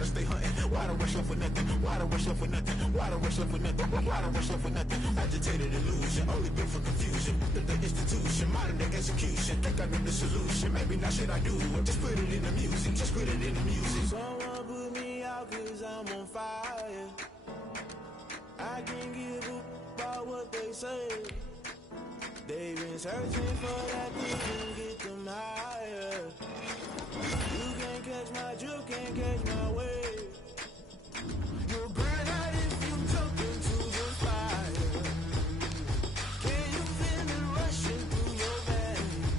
gotta stay hunting. Why the rush up for nothing? Why the rush up for nothing? Why the rush up for nothing? Why the rush up for nothing? Agitated illusion, only built for confusion. The institution, modern day execution. Think I know the solution, maybe not shit I do. Just put it in the music, just put it in the music. Someone put me out cause I'm on fire. I can't give a about what they say. They've been searching for that thing and get them higher. You can't catch my drift, can't catch my wave. You'll burn out if you jump into the fire. Can you feel it rushing through your veins?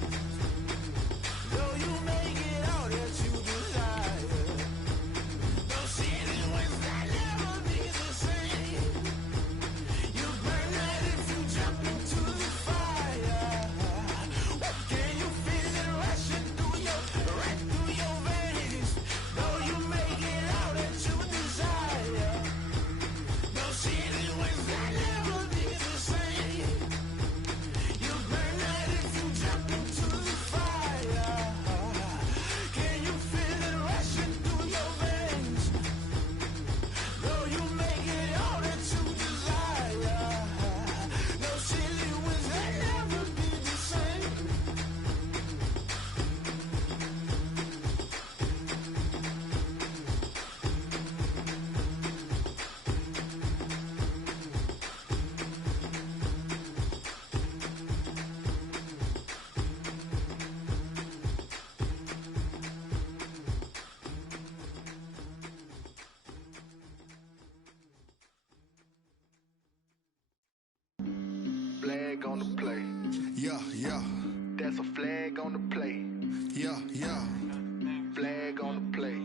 Though you make it all that you desire. Those feelings that never be the same. You burn out if you jump into the fire. Can you feel it rushing through your veins? Though you make it all that you desire. Those feelings that never be the same. You burn out if you jump into the fire. Can you feel it rushing through your veins? Though you make it all that you desire. Those feelings that never be the same. Flag on the play. Yeah, yeah, That's a flag on the play. yeah, yeah. Flag on the play.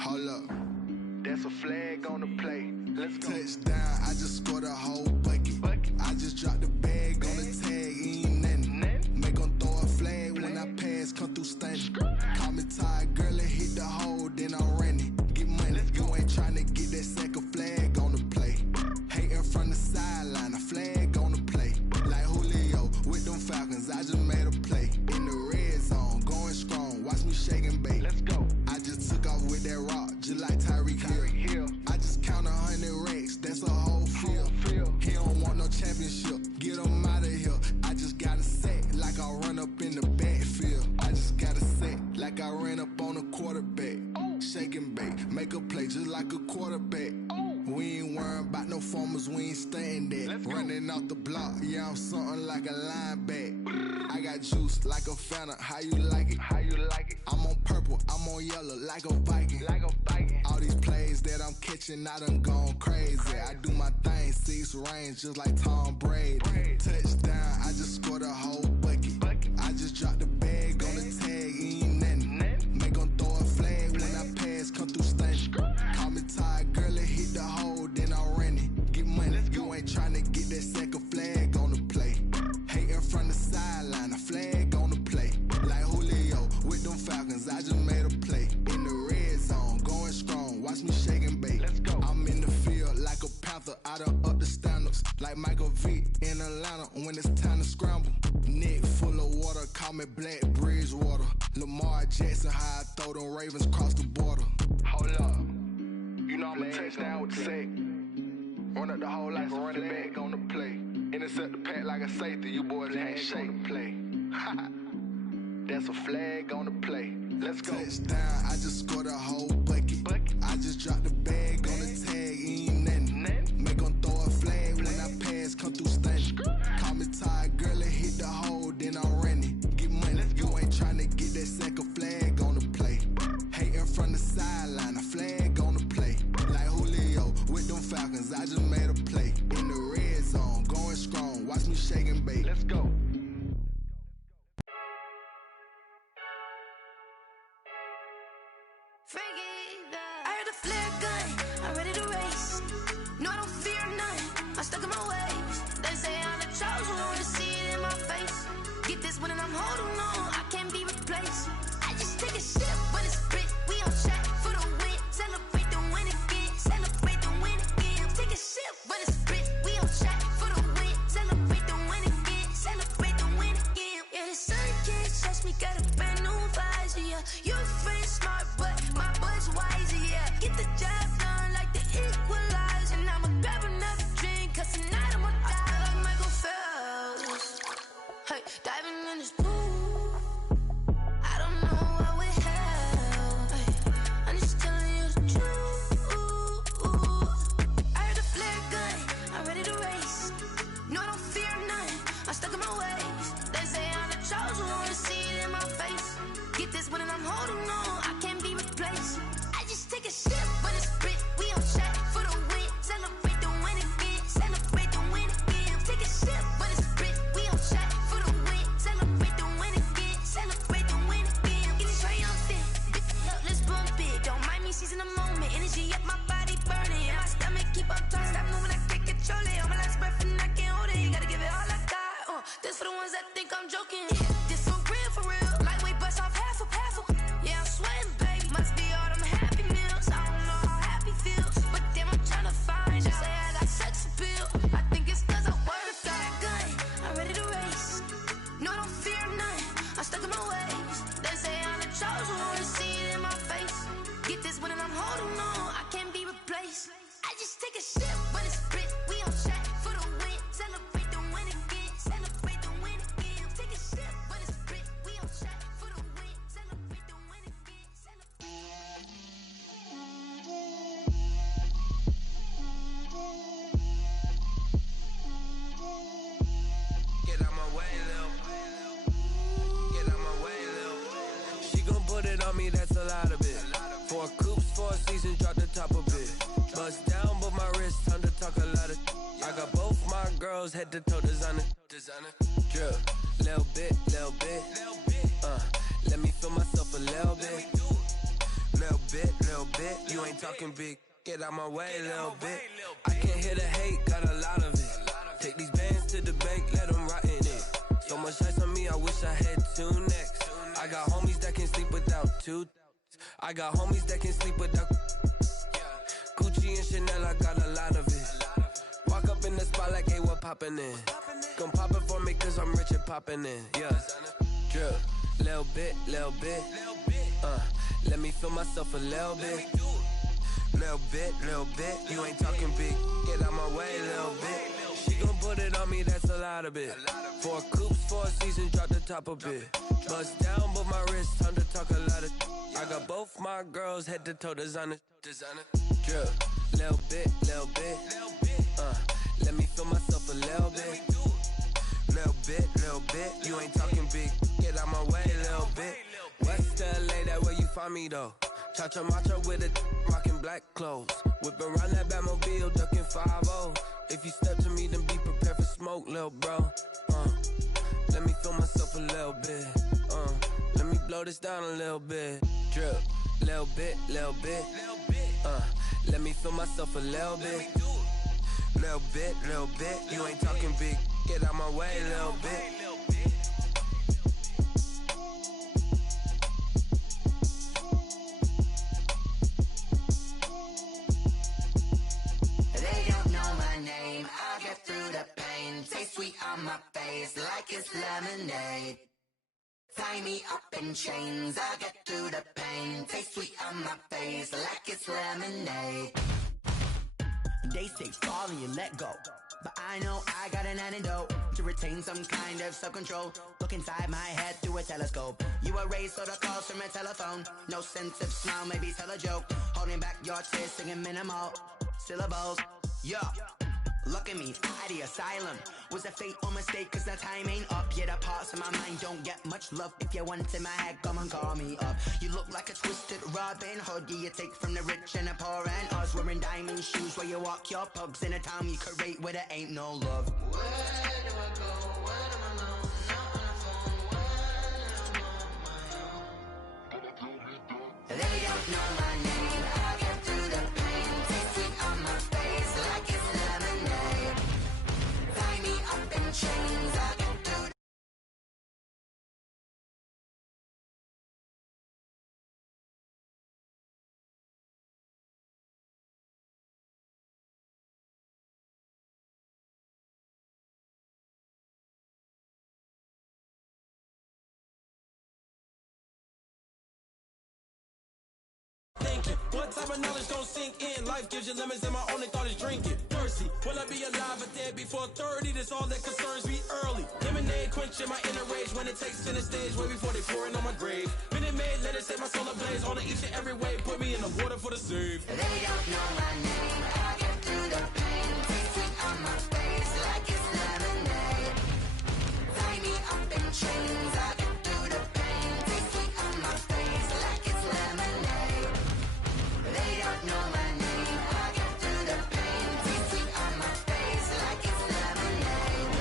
Hold up. That's a flag on the play. Let's go. Touchdown, I just scored a whole bucket. I just dropped the bag on the tag, ain't nothing. Make 'em throw a flag when I pass, come through stunning. Call me tired, girl, and hit the hole, then I'm running. Get money, you ain't tryna get that second flag on the play. Hating from the sideline, a flag on the play. Like Julio with them Falcons, I just made a play. In the red zone, going strong, watch me shake and bake. Let's go. I just took off with that rock, just like Tyreek Hill. I just count 100 racks, that's a whole field. He don't want no championship, get him out of here. I just got a set, like I run up in the backfield. I just got a set, like I ran up on a quarterback. Shake and bake, make a play just like a quarterback. We ain't worrying about no formers, we ain't staying there. Running off the block, yeah, I'm something like a lineback. I got juice like a Fanta, how you like it? How you like it? I'm on purple, I'm on yellow, like a Viking. Like a Viking. All these plays that I'm catching, I done gone crazy. I do my thing, 6 range, just like Tom Brady. Touchdown, I just scored a whole bucket. I just dropped the bag on the tag, ain't nothing. Make 'em throw a flag when I pass, come through stunning. Call me tired, girl, and hit the hole, then I'm running. Get money, you ain't tryna get that second flag on the play. Hating from the sideline, a flag on the play. Like Julio with them Falcons, I just made a play. In the red zone, going strong, watch me shake and bake. Let's go. I'm in the field like a panther, I done up the standards. Like Michael Vick in Atlanta when it's time to scramble. Neck full of water, call me Black Bridgewater. Lamar Jackson, how I throw them Ravens cross the border. Hold up. You know I'm a touchdown with the sack. Run up the hole like a running back on the play. Intercept the pack like a safety. You boys ain't shake the play. That's a flag on the play. Let's go. Touchdown, I just scored a whole bucket. I just dropped the bag on the tag, ain't nothing. Make 'em throw a flag when I pass, come through stunning. Call me tired, girl, and hit the hole, then I'm running. Get money, you ain't tryna get that second flag on the play. Hating from the sideline, a flag on the play. Like Julio with them Falcons, I just made a play. In the red zone, going strong, watch me shake and bake. Let's go. I heard the flare gun, I'm ready to race. No, I don't fear none, I'm stuck in my ways. They say I'm the chosen one, to see it in my face. Get this one and I'm holding on, I can't be replaced. I just take a sip when it's split, we on track for the win. Celebrate the win again, celebrate the win again. Take a sip when it's split, we on track for the win. Celebrate the win again, celebrate the win again. Yeah, the sun can't touch me, got a brand new visor, yeah. Your friend smart, but my bud's wiser, yeah. get the job done like the equalizer. And I'ma grab another drink, cause tonight I'ma die like Michael Phelps. Hey, diving in this pool, I don't know what we have. Hey, I'm just telling you the truth. I heard the flare gun, I'm ready to race. No, I don't fear none, I'm stuck in my ways. They say I'm the chosen one, see it in my face. Get this one and I'm holding on, I can't be replaced. I just take a sip, but it's split, we on track for the win. Celebrate the win again, celebrate the win again. Take a sip, but it's split, we on track for the win. Celebrate the win again, celebrate the win again. Getting triumphant, let's bump it. Don't mind me seizing the moment, energy up my body burning. And my stomach keep up turning, stop moving, I can't control it. On my last breath and I can't hold it, you gotta give it all I got. This for the ones that think I'm joking. This for real. Lightweight bust off half a. Yeah, I'm sweating, baby. Must be all them happy meals. I don't know how happy feels, but damn, I'm tryna find out. Say I got sex appeal. I think it's cause I work that gun. I'm ready to race. No, I don't fear none. I'm stuck in my ways. They say I'm the chosen one, see it in my face. Get this one and I'm holding on, I can't be replaced. I just take a sip, but it's split. We on track for the win. Celebrate the win again. Celebrate the win again. Take a sip, but it's split. We on track for the win. Celebrate the win again. Get out my way, Lil. Get out my way, Lil. She gon' put it on me, that's a lot of it. 4 coops, 4 seasons, drop the top a bit. Bust down, but my wrist, time to talk a lot of. I got both my girls, head to toe designer. Drip, little bit. Let me feel myself a little bit. Little bit. You ain't talking big. Get out my way, little bit. I can't hear the hate, got a lot of it. Take these bands to the bank, let them rot in it. So much ice on me, I wish I had 2 necks. I got homies that can sleep without 2. I got homies that can sleep without. Gucci and Chanel, I got a lot of it. Walk up in the spot like, hey, what poppin' in? Gon' pop it for me cause I'm rich and poppin' in. Yeah, drip, little bit. Let me feel myself a little bit. Little bit. You ain't talking big. Get out my way, little bit. She gon' put it on me, that's a lot of it. 4 coops, 4 seasons, drop the top a bit. Bust down, but my wrist, time to talk a lot of. I got both my girls, head to toe designer. Drip, little bit. Let me feel myself a little bit. Little bit. You ain't talking big. Get out my way, little bit. West LA, that where you find me though. Cha-cha matcha with a rockin' black clothes. Whip around that Batmobile, ducking 5-0. If you step to me, then be prepared for smoke, lil' bro. Let me feel myself a little bit. Let me blow this down a little bit. Drip, little bit. Let me feel myself a little bit. Little bit. You ain't talking big. Get out my way, little bit. They don't know my name, I'll get through the pain. Taste sweet on my face like it's lemonade. Tie me up in chains, I'll get through the pain. Taste sweet on my face like it's lemonade. They say fall and you let go, but I know I got an antidote to retain some kind of self-control. Look inside my head through a telescope. You erase all the calls from a telephone. No sense of smile, maybe tell a joke. Holding back your tears, singing minimal syllables. Yeah, look at me, at the asylum. Was a fate or mistake, cause the time ain't up. Yeah, the parts of my mind don't get much love. If you want in my head, come and call me up. You look like a twisted Robin Hood. Yeah, you take from the rich and the poor and us. Wearing diamond shoes where you walk your pugs in a town you create where there ain't no love. Where do I go? Where am I alone? Not on the phone. When I'm on my own. They don't know my name. I'll get through the pain. Taste sweet on my face like it's lemonade. Tie me up in chains. I'll get through. What type of knowledge don't sink in? Life gives you lemons and my only thought is drinking. Mercy, will I be alive or dead before 30? That's all that concerns me early. Lemonade quenching my inner rage when it takes center stage way before they pour it on my grave. Minute Maid, let it set my soul ablaze on each and every way. Put me in the water for the save. They don't know my name. I get through the pain. Taste sweet on my face like it's lemonade. Tie me up in chains. I get through the pain. Taste sweet on my face like it's lemonade. They don't know my name. I get through the pain. Taste sweet on my face like it's lemonade.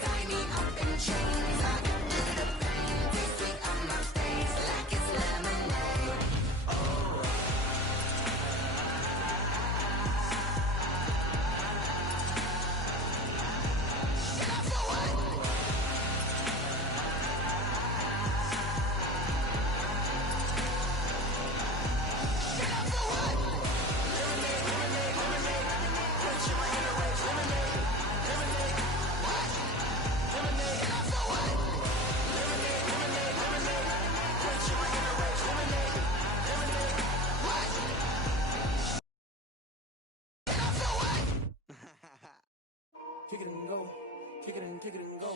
Tie me up in chains. I get through the pain. Taste sweet on my face like it's lemonade. Kick it and go. Kick it and go.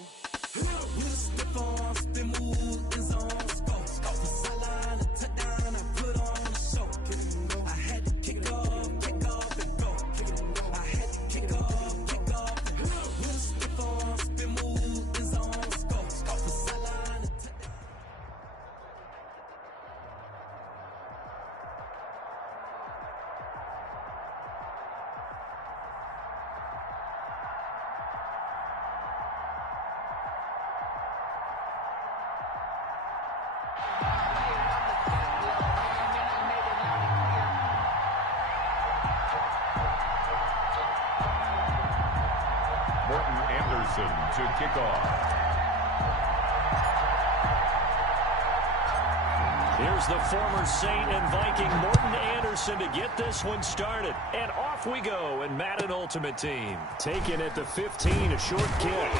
To kick off. Here's the former Saint and Viking Morton Anderson to get this one started. And off we go in Madden Ultimate Team. Taken at the 15, a short kick.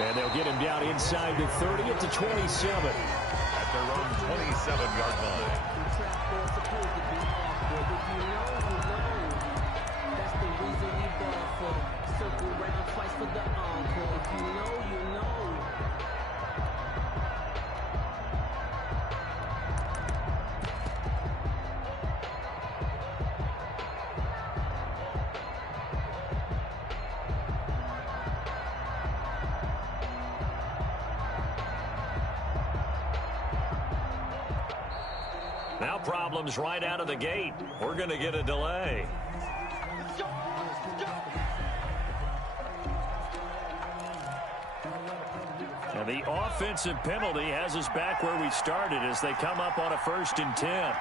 And they'll get him down inside the 30 at the 27. At their own 27-yard line. That's the reason we ball for. Circle round twice for the encore. If you know, you know. Now problems right out of the gate. We're going to get a delay. And the offensive penalty has us back where we started as they come up on a 1st and 10.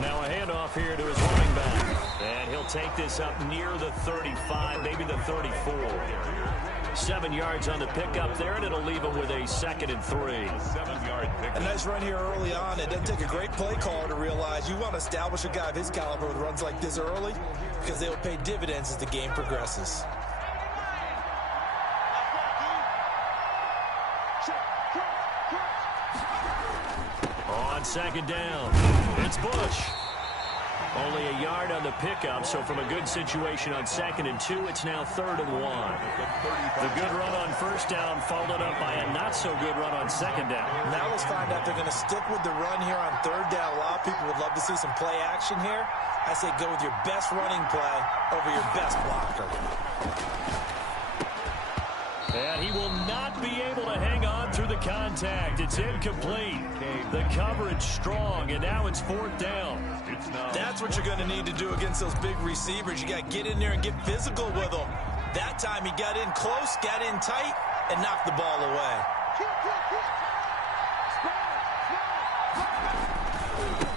Now a handoff here to his running back. And he'll take this up near the 35, maybe the 34. 7 yards on the pickup there, and it'll leave him with a 2nd and 3. 7-yard pick. A nice run here early on. It doesn't take a great play caller to realize you want to establish a guy of his caliber with runs like this early because they will pay dividends as the game progresses. On 2nd down, it's Bush. Only a yard on the pickup, so from a good situation on 2nd and 2, it's now 3rd and 1. The good run on 1st down followed up by a not-so-good run on 2nd down. Now let's find out if they're going to stick with the run here on 3rd down. A lot of people would love to see some play action here. I say go with your best running play over your best blocker. And he will not be able to hang on through the contact. It's incomplete. The coverage strong, and now it's 4th down. That's what you're going to need to do against those big receivers. You got to get in there and get physical with them. That time he got in close, got in tight, and knocked the ball away.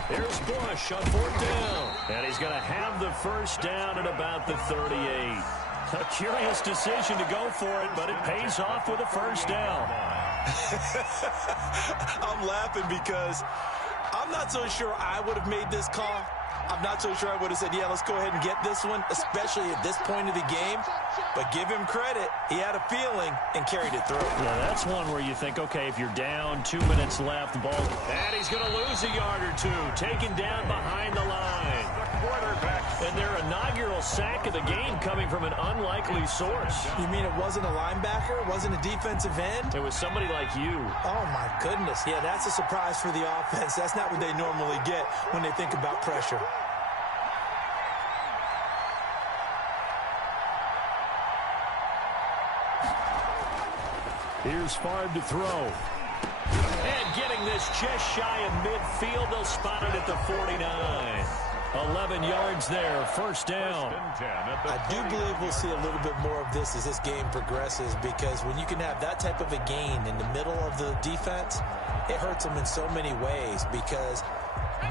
There's Bush on 4th down. And he's going to have the 1st down at about the 38. A curious decision to go for it, but it pays off with a 1st down. I'm laughing because I'm not so sure I would have made this call. I'm not so sure I would have said, yeah, let's go ahead and get this one, especially at this point of the game. But give him credit. He had a feeling and carried it through. Yeah, that's one where you think, okay, if you're down, 2 minutes left, the ball, and he's going to lose a yard or two, taken down behind the line. And their inaugural sack of the game coming from an unlikely source. You mean it wasn't a linebacker? It wasn't a defensive end? It was somebody like you. Oh, my goodness. Yeah, that's a surprise for the offense. That's not what they normally get when they think about pressure. Here's Favre to throw. And getting this just shy of midfield. They'll spot it at the 49. 11 yards there, first down. I do believe we'll see a little bit more of this as this game progresses, because when you can have that type of a gain in the middle of the defense, it hurts them in so many ways, because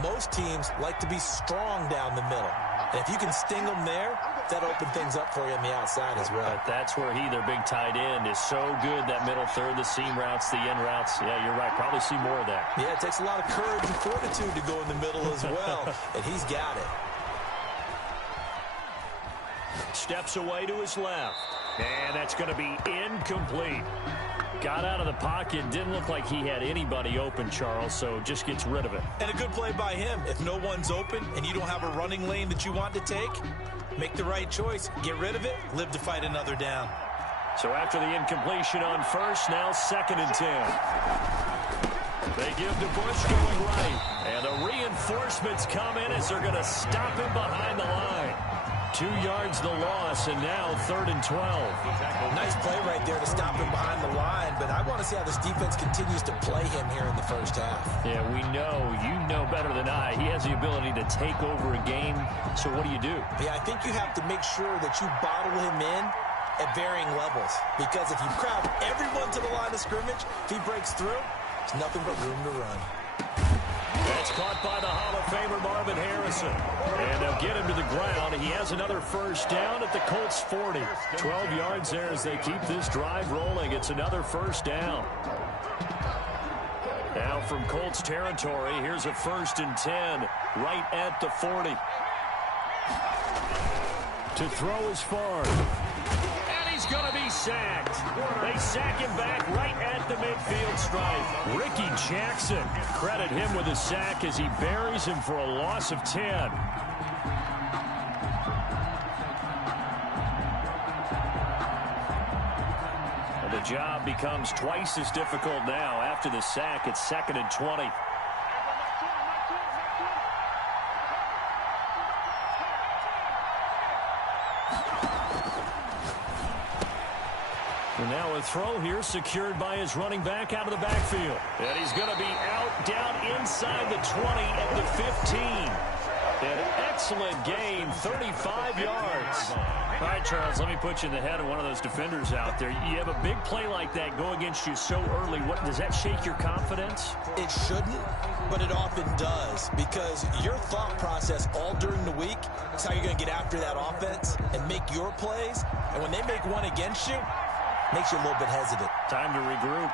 most teams like to be strong down the middle. And if you can sting them there, that'll open things up for you on the outside as well. But that's where their big tight end, is so good, that middle third, the seam routes, the in routes. Yeah, you're right. Probably see more of that. Yeah, it takes a lot of courage and fortitude to go in the middle as well, and he's got it. Steps away to his left, and that's going to be incomplete. Got out of the pocket. Didn't look like he had anybody open, Charles, so just gets rid of it. And a good play by him. If no one's open and you don't have a running lane that you want to take, make the right choice. Get rid of it. Live to fight another down. So after the incompletion on first, now 2nd and 10. They give to Bush going right. And the reinforcements come in as they're going to stop him behind the line. 2 yards the loss, and now 3rd and 12. Nice play right there to stop him behind the line, but I want to see how this defense continues to play him here in the first half. Yeah, we know. You know better than I. He has the ability to take over a game, so what do? Yeah, I think you have to make sure that you bottle him in at varying levels, because if you crowd everyone to the line of scrimmage, if he breaks through, there's nothing but room to run. That's caught by the Hall of Famer Marvin Harrison. And they'll get him to the ground. He has another first down at the Colts 40. 12 yards there as they keep this drive rolling. It's another first down. Now from Colts territory, here's a 1st and 10 right at the 40. To throw is Favre. He's going to be sacked. They sack him back right at the midfield stripe. Ricky Jackson, credit him with a sack as he buries him for a loss of 10. And the job becomes twice as difficult now. After the sack, it's 2nd and 20. And now a throw here secured by his running back out of the backfield. And he's going to be out, down inside the 20 at the 15. An excellent gain, 35 yards. All right, Charles, let me put you in the head of one of those defenders out there. You have a big play like that go against you so early. What does that shake your confidence? It shouldn't, but it often does, because your thought process all during the week is how you're going to get after that offense and make your plays. And when they make one against you, makes you a little bit hesitant. Time to regroup.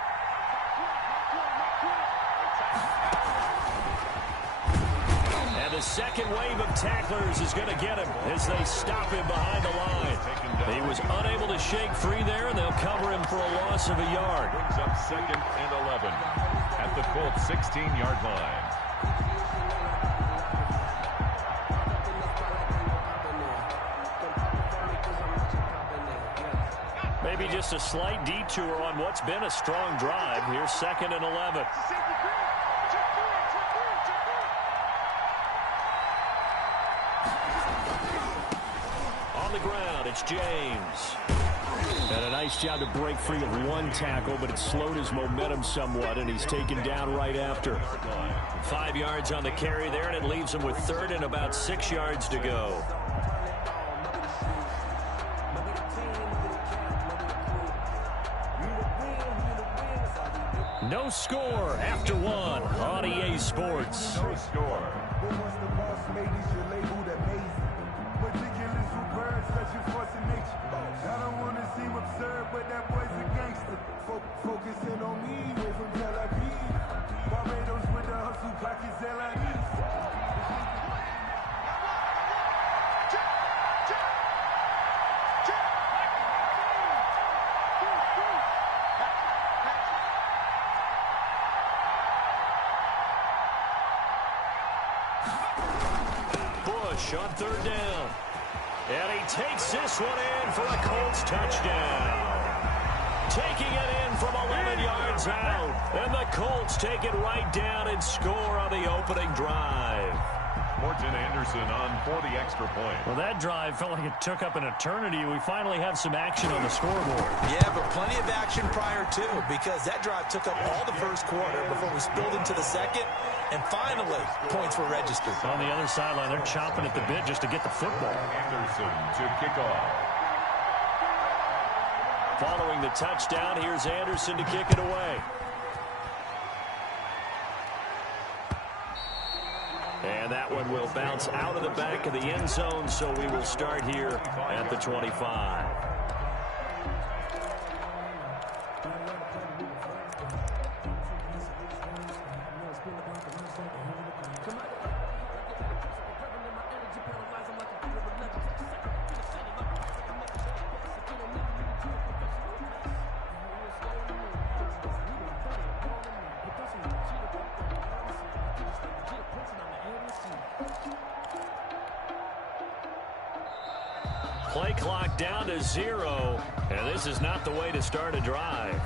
And the second wave of tacklers is going to get him as they stop him behind the line. He was unable to shake free there, and they'll cover him for a loss of a yard. Brings up 2nd and 11 at the Colts 16-yard line. Maybe just a slight detour on what's been a strong drive. Here's 2nd and 11. On the ground, it's James. And a nice job to break free of one tackle, but it slowed his momentum somewhat, and he's taken down right after. 5 yards on the carry there, and it leaves him with 3rd and about 6 yards to go. No score after one on EA Sports. No score. Focusing on me, way from Tel Aviv. Barbados with the Bush on third down. And he takes this one in for a Colts touchdown. Taking it in from 11 yards out. And the Colts take it right down and score on the opening drive. Morton Anderson on for the extra point. Well, that drive felt like it took up an eternity. We finally have some action on the scoreboard. Yeah, but plenty of action prior to, because that drive took up all the first quarter before we spilled into the second, and finally, points were registered. On the other sideline, they're chomping at the bit just to get the football. Anderson to kick off. Following the touchdown, here's Anderson to kick it away. And that one will bounce out of the back of the end zone, so we will start here at the 25. Play clock down to 0, and this is not the way to start a drive.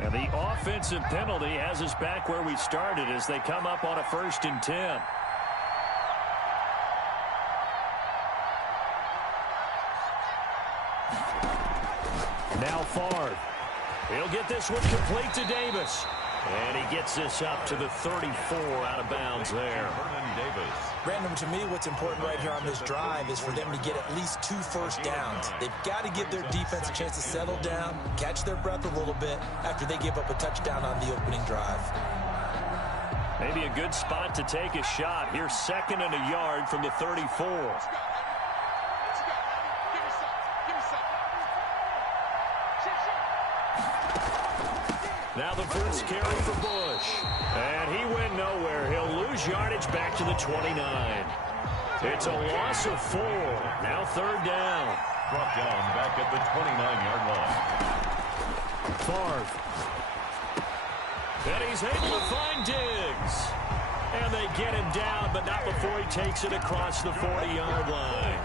And the offensive penalty has us back where we started as they come up on a 1st and 10. Now Favre. He'll get this one complete to Davis. And he gets this up to the 34 out of bounds there. Vernon Davis. Brandon, to me, what's important right here on this drive is for them to get at least 2 first downs. They've got to give their defense a chance to settle down, catch their breath a little bit after they give up a touchdown on the opening drive. Maybe a good spot to take a shot. Here's 2nd and a yard from the 34. Now the first carry for Bush. And he went nowhere. He'll lose yardage back to the 29. It's a loss of 4. Now 3rd down. Brought down back at the 29-yard line. Favre. And he's able to find Diggs. And they get him down, but not before he takes it across the 40-yard line.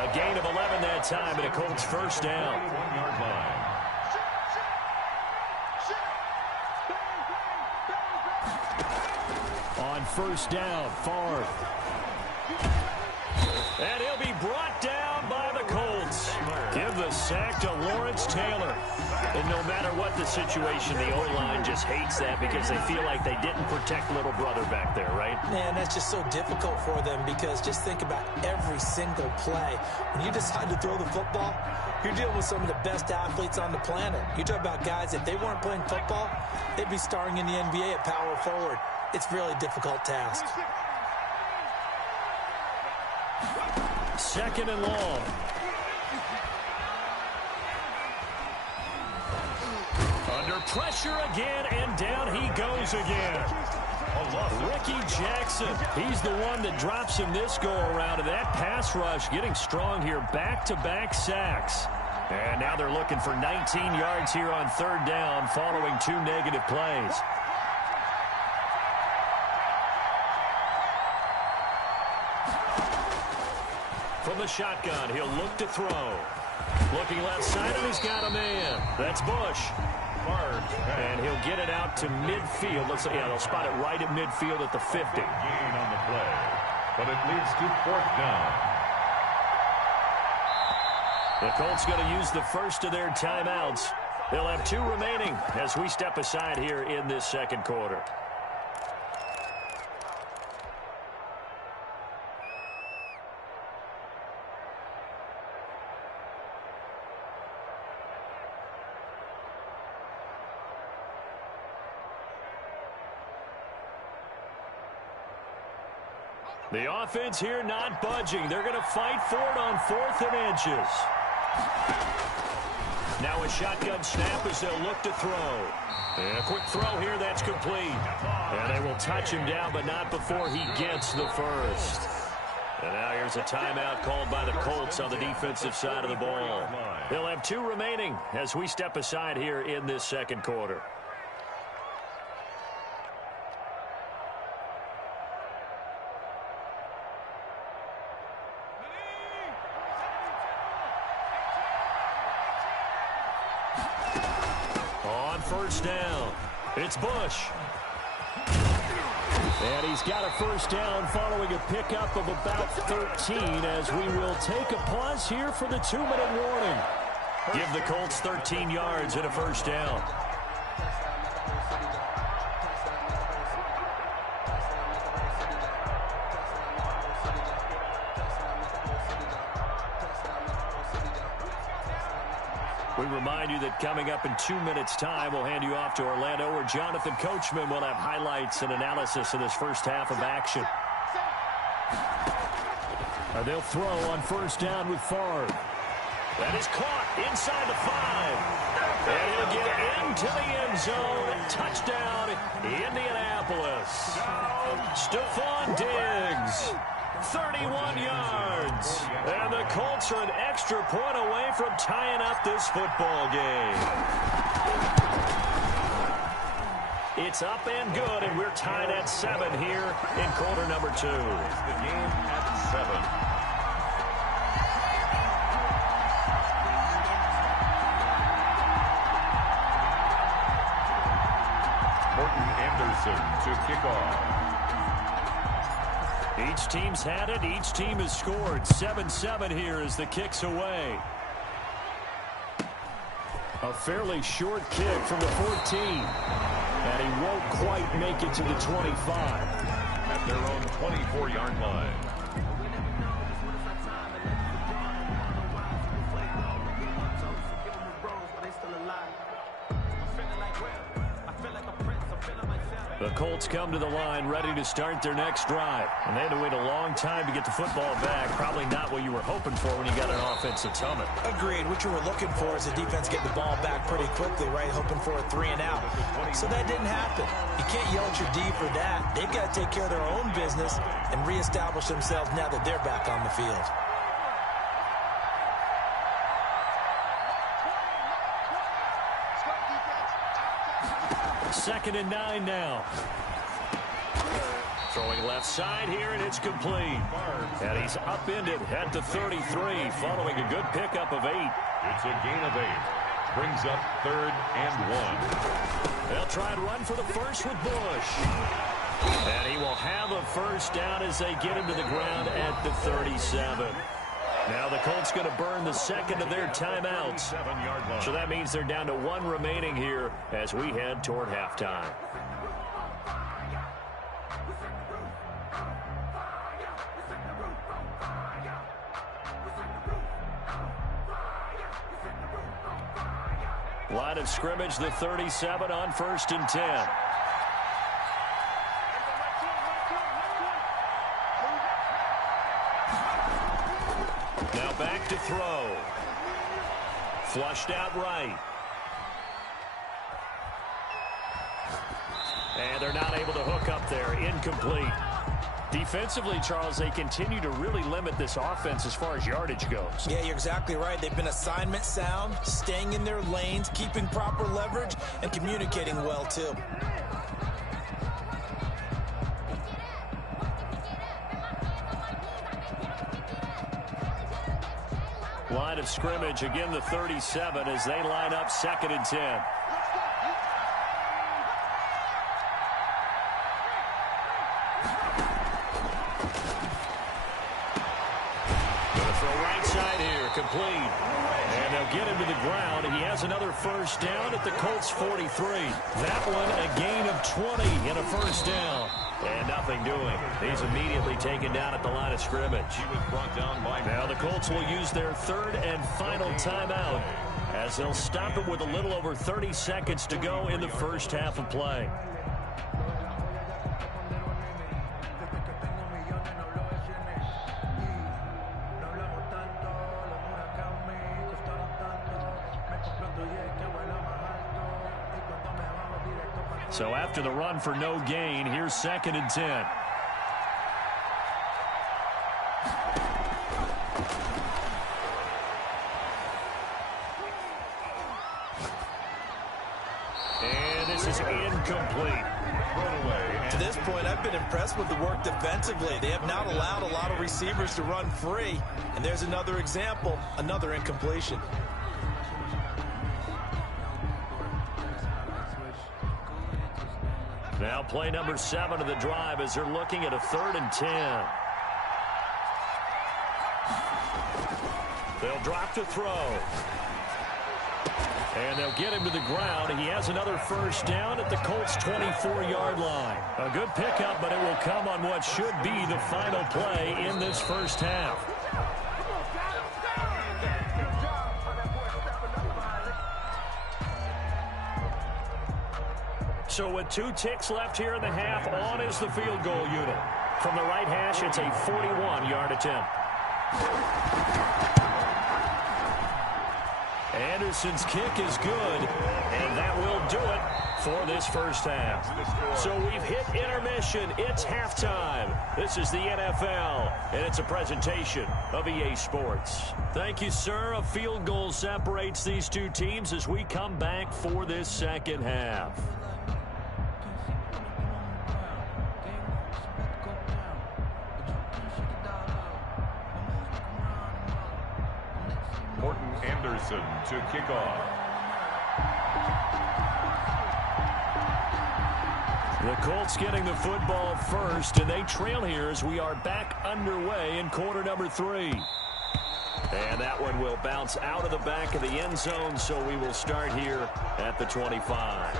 A gain of 11 that time, and a Colts first down. 1-yard line. On first down, Favre. And he'll be brought down by the Colts. Give the sack to Lawrence Taylor. And no matter what the situation, the O-line just hates that because they feel like they didn't protect little brother back there, right? Man, that's just so difficult for them because just think about every single play. When you decide to throw the football, you're dealing with some of the best athletes on the planet. You talk about guys, if they weren't playing football, they'd be starring in the NBA at power forward. It's a really difficult task. 2nd and long. Under pressure again, and down he goes again. Ricky Jackson, he's the one that drops him this go-around, and that pass rush getting strong here, back-to-back sacks. And now they're looking for 19 yards here on 3rd down following 2 negative plays. From the shotgun, he'll look to throw. Looking left side, and he's got a man. That's Bush. And he'll get it out to midfield. Looks like, yeah, they'll spot it right at midfield at the 50. Gain on the play, but it leads to 4th down. The Colts going to use the first of their timeouts. They'll have 2 remaining as we step aside here in this 2nd quarter. The offense here not budging. They're going to fight for it on 4th and inches. Now a shotgun snap as they'll look to throw. And a quick throw here, that's complete. And they will touch him down, but not before he gets the first. And now here's a timeout called by the Colts on the defensive side of the ball. They'll have 2 remaining as we step aside here in this second quarter. On first down, it's Bush. And he's got a first down following a pickup of about 13 as we will take a pause here for the 2-minute warning. Give the Colts 13 yards and a first down. We remind you that coming up in 2 minutes' time, we'll hand you off to Orlando, where Jonathan Coachman will have highlights and analysis of this first half of action. They'll throw on first down with Favre. That is caught inside the 5. And he'll get into the end zone. Touchdown, Indianapolis. Stephon Diggs. 31 yards. And the Colts are an extra point away from tying up this football game. It's up and good, and we're tied at 7 here in quarter number 2. The game at 7. To kick off. Each team's had it. Each team has scored. 7-7 here as the kick's away. A fairly short kick from the 14. And he won't quite make it to the 25. At their own 24-yard line. The Colts come to the line ready to start their next drive. And they had to wait a long time to get the football back. Probably not what you were hoping for when you got an offensive summit. Agreed. What you were looking for is the defense get the ball back pretty quickly, right? Hoping for a 3 and out. So that didn't happen. You can't yell at your D for that. They've got to take care of their own business and reestablish themselves now that they're back on the field. Second and 9 now. Throwing left side here, and it's complete. And he's upended at the 33 following a good pickup of 8. It's a gain of 8. Brings up 3rd and 1. They'll try and run for the first with Bush. And he will have a first down as they get him to the ground at the 37. Now the Colts going to burn the second of their timeouts. So that means they're down to 1 remaining here as we head toward halftime. Line of scrimmage, the 37 on 1st and 10. Now back to throw. Flushed out right. And they're not able to hook up there. Incomplete. Defensively, Charles, they continue to really limit this offense as far as yardage goes. Yeah, you're exactly right. They've been assignment sound, staying in their lanes, keeping proper leverage, and communicating well, too. Line of scrimmage, again the 37 as they line up 2nd and 10. Gonna throw right side here, complete. And they'll get him to the ground. He has another first down at the Colts 43. That one a gain of 20 and a first down. And nothing doing. He's immediately taken down at the line of scrimmage. He was brought down by now the Colts will use their 3rd and final timeout as they'll stop it with a little over 30 seconds to go in the first half of play. So after the run for no gain, here's 2nd and 10. And this is incomplete. To this point, I've been impressed with the work defensively. They have not allowed a lot of receivers to run free. And there's another example, another incompletion. Now play number 7 of the drive as they're looking at a 3rd and 10. They'll drop to throw. And they'll get him to the ground. And he has another first down at the Colts' 24-yard line. A good pickup, but it will come on what should be the final play in this first half. So with 2 ticks left here in the half, on is the field goal unit. From the right hash, it's a 41-yard attempt. Anderson's kick is good, and that will do it for this first half. So we've hit intermission. It's halftime. This is the NFL, and it's a presentation of EA Sports. Thank you, sir. A field goal separates these two teams as we come back for this second half. Anderson to kick off. The Colts getting the football first, and they trail here as we are back underway in quarter number 3. And that one will bounce out of the back of the end zone, so we will start here at the 25.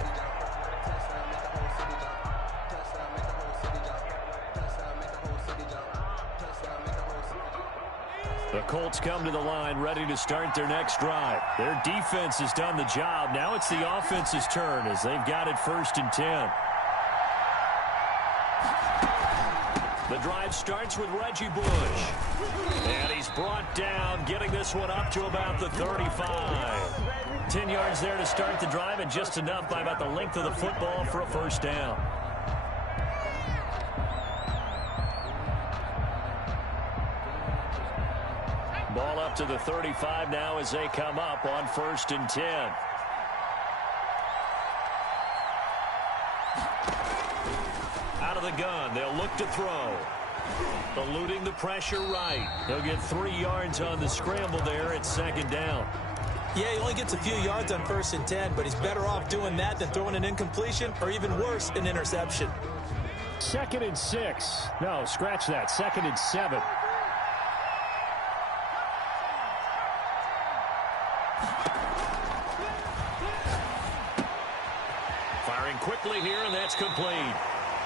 The Colts come to the line ready to start their next drive. Their defense has done the job. Now it's the offense's turn as they've got it 1st and 10. The drive starts with Reggie Bush. And he's brought down, getting this one up to about the 35. 10 yards there to start the drive, and just enough by about the length of the football for a first down. Ball up to the 35 now as they come up on 1st and 10. Out of the gun, they'll look to throw. Eluding the pressure right. He'll get 3 yards on the scramble there at 2nd down. Yeah, he only gets a few yards on 1st and 10, but he's better off doing that than throwing an incompletion or even worse, an interception. 2nd and 6. No, scratch that. 2nd and 7. Firing quickly here, and that's complete.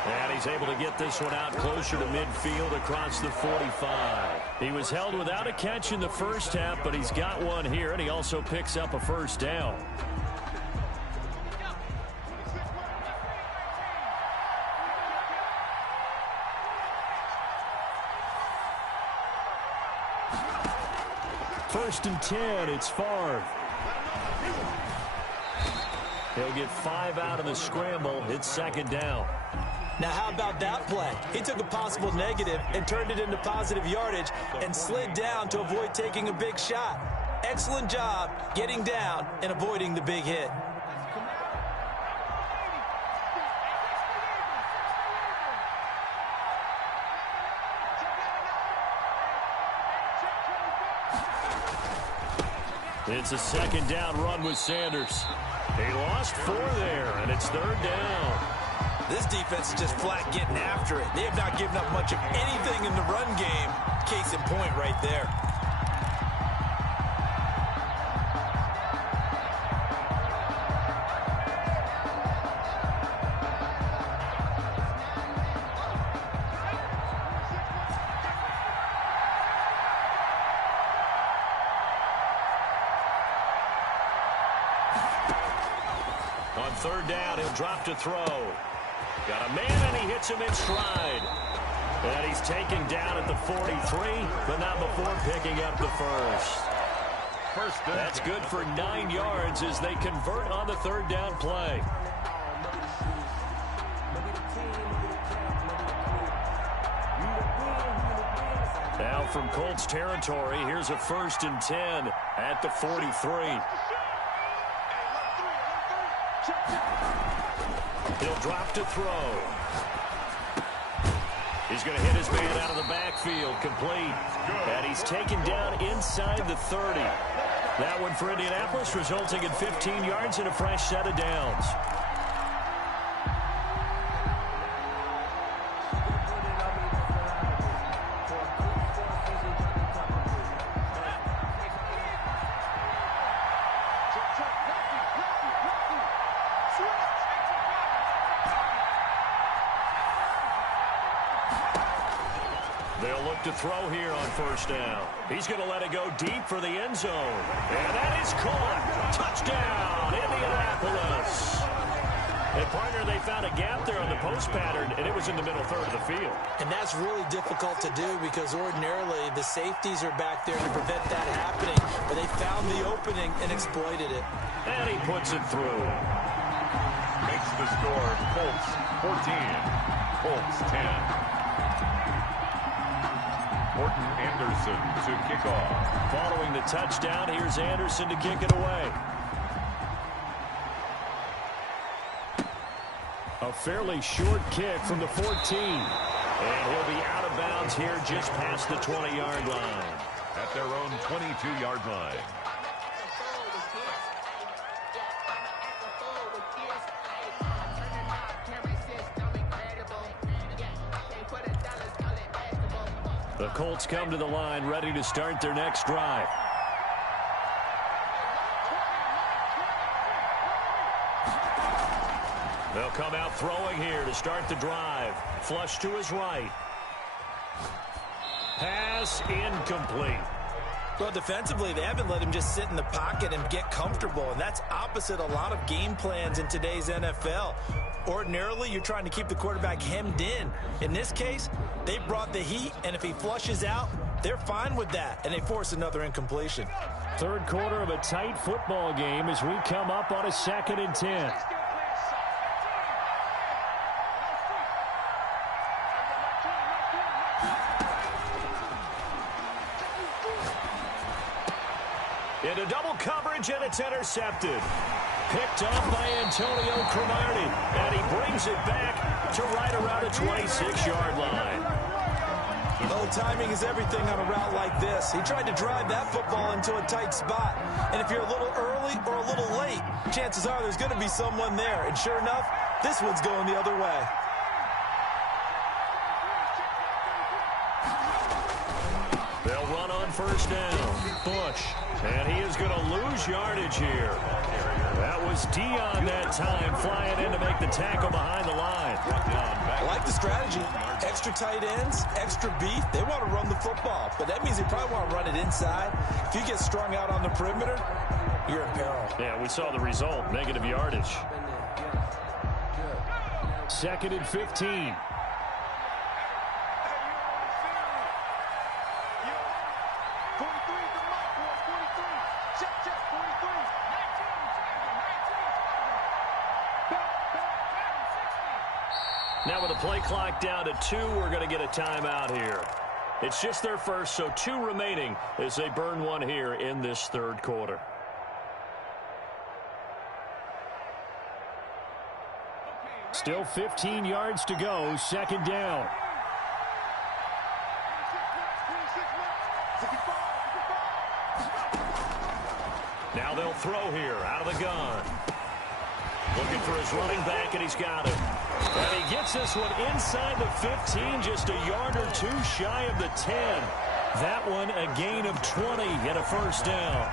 And he's able to get this one out closer to midfield across the 45. He was held without a catch in the first half, but he's got one here, and he also picks up a first down. First and 10, it's Favre. He'll get 5 out of the scramble. It's 2nd down. Now, how about that play? He took a possible negative and turned it into positive yardage and slid down to avoid taking a big shot. Excellent job getting down and avoiding the big hit. It's a 2nd down run with Sanders. He lost 4 there, and it's 3rd down. This defense is just flat getting after it. They have not given up much of anything in the run game. Case in point right there. On 3rd down, he'll drop to throw. Got a man, and he hits him in stride. And he's taken down at the 43, but not before picking up the first. That's good for 9 yards as they convert on the 3rd down play. from Colts territory, here's a 1st and 10 at the 43. He'll drop to throw. He's going to hit his man out of the backfield, complete. And he's taken down inside the 30. That one for Indianapolis, resulting in 15 yards and a fresh set of downs. They'll look to throw here on 1st down. He's going to let it go deep for the end zone. And that is caught. Touchdown, Indianapolis. And, partner, they found a gap there on the post pattern, and it was in the middle third of the field. And that's really difficult to do because ordinarily the safeties are back there to prevent that happening. But they found the opening and exploited it. And he puts it through. Makes the score Colts 14, Colts 10. Morton Anderson to kick off. Following the touchdown, here's Anderson to kick it away. A fairly short kick from the 14. And he'll be out of bounds here just past the 20-yard line. At their own 22-yard line. The Colts come to the line ready to start their next drive. They'll come out throwing here to start the drive. Flush to his right. Pass incomplete. Well, defensively, they haven't let him just sit in the pocket and get comfortable, and that's opposite a lot of game plans in today's NFL. Ordinarily, you're trying to keep the quarterback hemmed in. In this case, they brought the heat, and if he flushes out, they're fine with that, and they force another incompletion. Third quarter of a tight football game as we come up on a 2nd and 10. Into double coverage, and it's intercepted. Picked off by Antonio Cromartie, and he brings it back to right around a 26-yard line. Oh, timing is everything on a route like this. He tried to drive that football into a tight spot. And if you're a little early or a little late, chances are there's going to be someone there. And sure enough, this one's going the other way. They'll run on 1st down. Bush. And he is going to lose yardage here. That was Dion that time, flying in to make the tackle behind the line. I like the strategy. Extra tight ends, extra beef. They want to run the football, but that means they probably want to run it inside. If you get strung out on the perimeter, you're in peril. Yeah, we saw the result, negative yardage. 2nd and 15. Now with the play clock down to 2, we're going to get a timeout here. It's just their first, so 2 remaining as they burn one here in this third quarter. Still 15 yards to go, 2nd down. Now they'll throw here out of the gun. Looking for his running back, and he's got him. And he gets this one inside the 15, just a yard or 2 shy of the 10. That one a gain of 20 and a 1st down.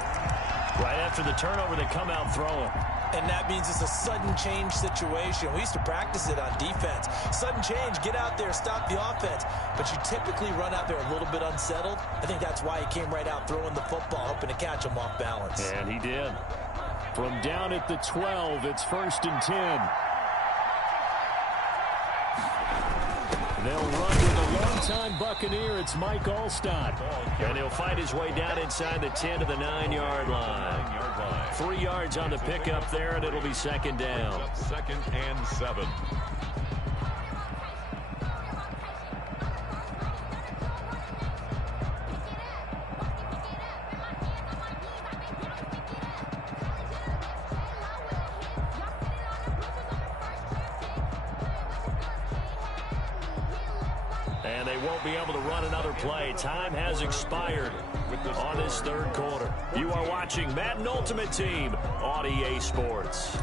Right after the turnover, they come out throwing. And that means it's a sudden change situation. We used to practice it on defense. Sudden change, get out there, stop the offense. But you typically run out there a little bit unsettled. I think that's why he came right out throwing the football, hoping to catch him off balance. And he did. From down at the 12, it's 1st and 10. They'll run with a longtime Buccaneer. It's Mike Allstott. And he'll fight his way down inside the 10 to the 9-yard line. 3 yards on the pickup there, and it'll be 2nd down. 2nd and 7. And they won't be able to run another play. Time has expired on this third quarter. You are watching Madden Ultimate Team on EA Sports.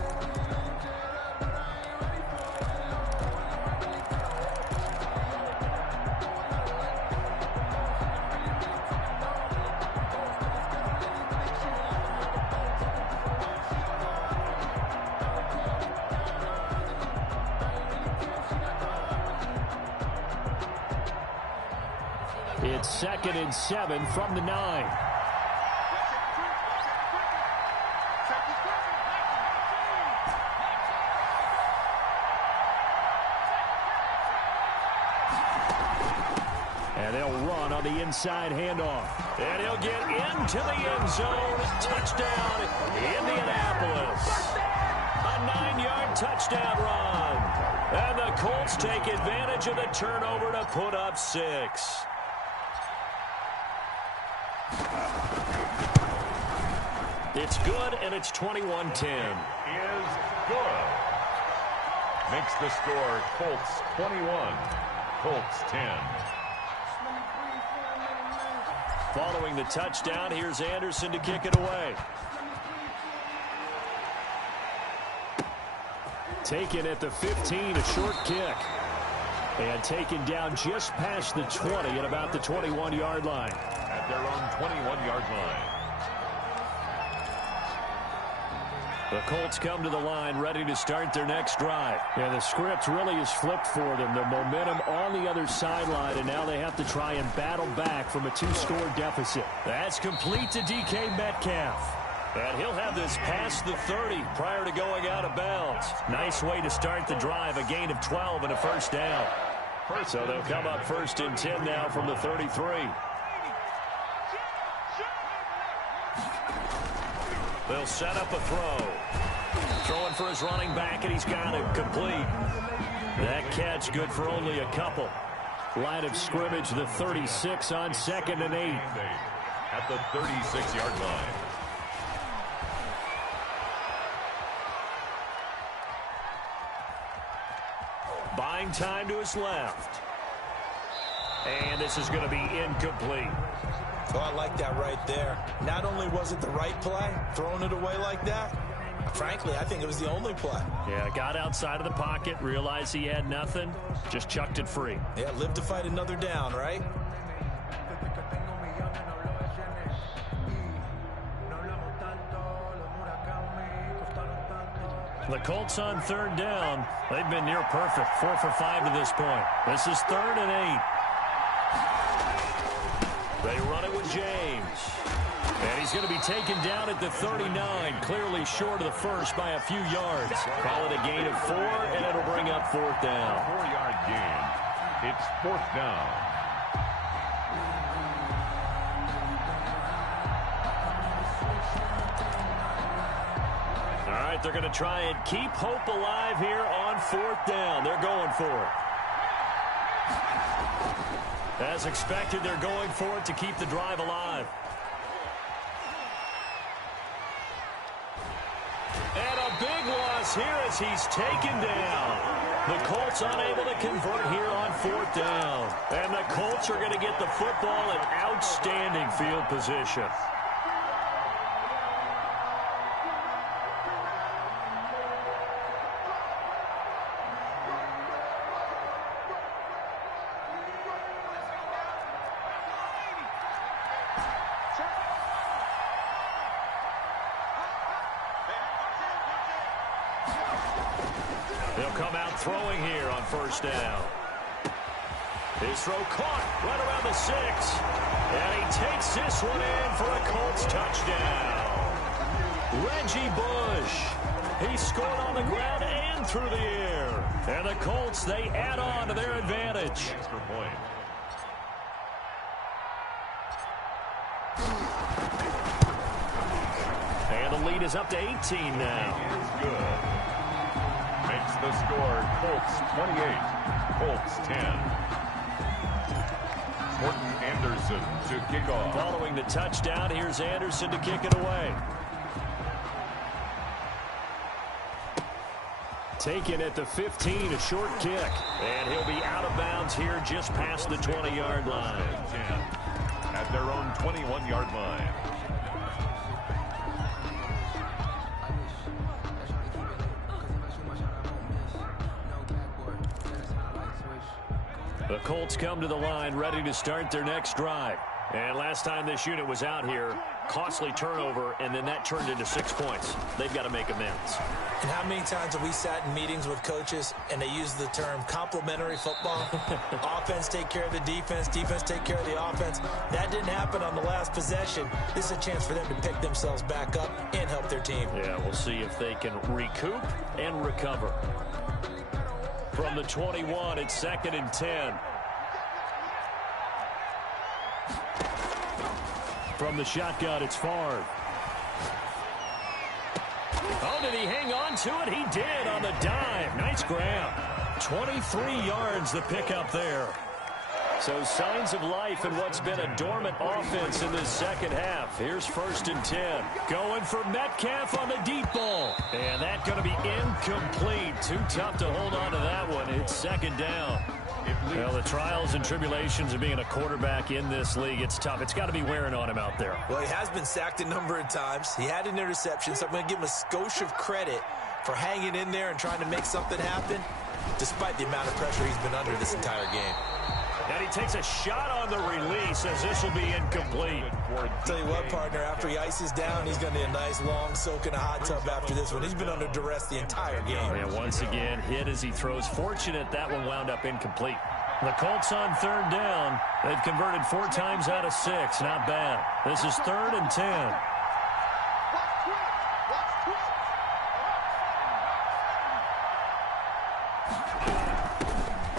It's 2nd and 7 from the 9. And they'll run on the inside handoff. And he'll get into the end zone. Touchdown, Indianapolis. A 9-yard touchdown run. And the Colts take advantage of the turnover to put up 6. It's good, and it's 21-10. Is good. Makes the score Colts 21, Colts 10. Following the touchdown, here's Anderson to kick it away. Taken at the 15, a short kick. And taken down just past the 20 at about the 21-yard line. At their own 21-yard line. The Colts come to the line ready to start their next drive. And the script really is flipped for them. The momentum on the other sideline, and now they have to try and battle back from a 2-score deficit. That's complete to DK Metcalf. And he'll have this past the 30 prior to going out of bounds. Nice way to start the drive, a gain of 12 and a first down. So they'll come up 1st and 10 now from the 33. They'll set up a throw. Throwing for his running back, and he's got it complete. That catch good for only a couple. Line of scrimmage, the 36 on 2nd and 8. At the 36-yard line. Buying time to his left. And this is going to be incomplete. Oh, I like that right there. Not only was it the right play, throwing it away like that, frankly, I think it was the only play. Yeah, got outside of the pocket, realized he had nothing, just chucked it free. Yeah, live to fight another down, right? The Colts on 3rd down. They've been near perfect, 4 for 5 to this point. This is 3rd and 8. They run it with James. And he's going to be taken down at the 39, clearly short of the first by a few yards. Call it a gain of 4, and it'll bring up 4th down. 4-yard gain. It's 4th down. All right, they're going to try and keep hope alive here on 4th down. They're going for it. As expected, they're going for it to keep the drive alive. And a big loss here as he's taken down. The Colts unable to convert here on 4th down. And the Colts are going to get the football in outstanding field position. They'll come out throwing here on 1st down. His throw caught right around the 6. And he takes this one in for a Colts touchdown. Reggie Bush. He scored on the ground and through the air. And the Colts, they add on to their advantage. Extra point. And the lead is up to 18 now. Is good. Makes the score Colts 28, Colts 10. Morton Anderson to kick off. Following the touchdown, here's Anderson to kick it away. Taken at the 15, a short kick. And he'll be out of bounds here just past the 20-yard line. At their own 21-yard line. The Colts come to the line ready to start their next drive. And last time this unit was out here, costly turnover, and then that turned into 6 points. They've got to make amends. And how many times have we sat in meetings with coaches and they use the term complementary football? Offense take care of the defense, defense take care of the offense. That didn't happen on the last possession. This is a chance for them to pick themselves back up and help their team. Yeah, we'll see if they can recoup and recover. From the 21, it's 2nd and 10. From the shotgun, it's Favre. Oh, did he hang on to it? He did on the dive. Nice grab. 23 yards the pickup there. So signs of life in what's been a dormant offense in this second half. Here's 1st and 10. Going for Metcalf on the deep ball. And that's going to be incomplete. Too tough to hold on to that one. It's 2nd down. Well, the trials and tribulations of being a quarterback in this league, it's tough. It's got to be wearing on him out there. Well, he has been sacked a number of times. He had an interception, so I'm going to give him a skosh of credit for hanging in there and trying to make something happen, despite the amount of pressure he's been under this entire game. And he takes a shot on the release as this will be incomplete. Tell you what, partner, after he ices down, he's going to need a nice long soak in a hot tub after this one. He's been under duress the entire game. And once again, hit as he throws. Fortunate that one wound up incomplete. The Colts on 3rd down. They've converted 4 times out of 6. Not bad. This is 3rd and 10.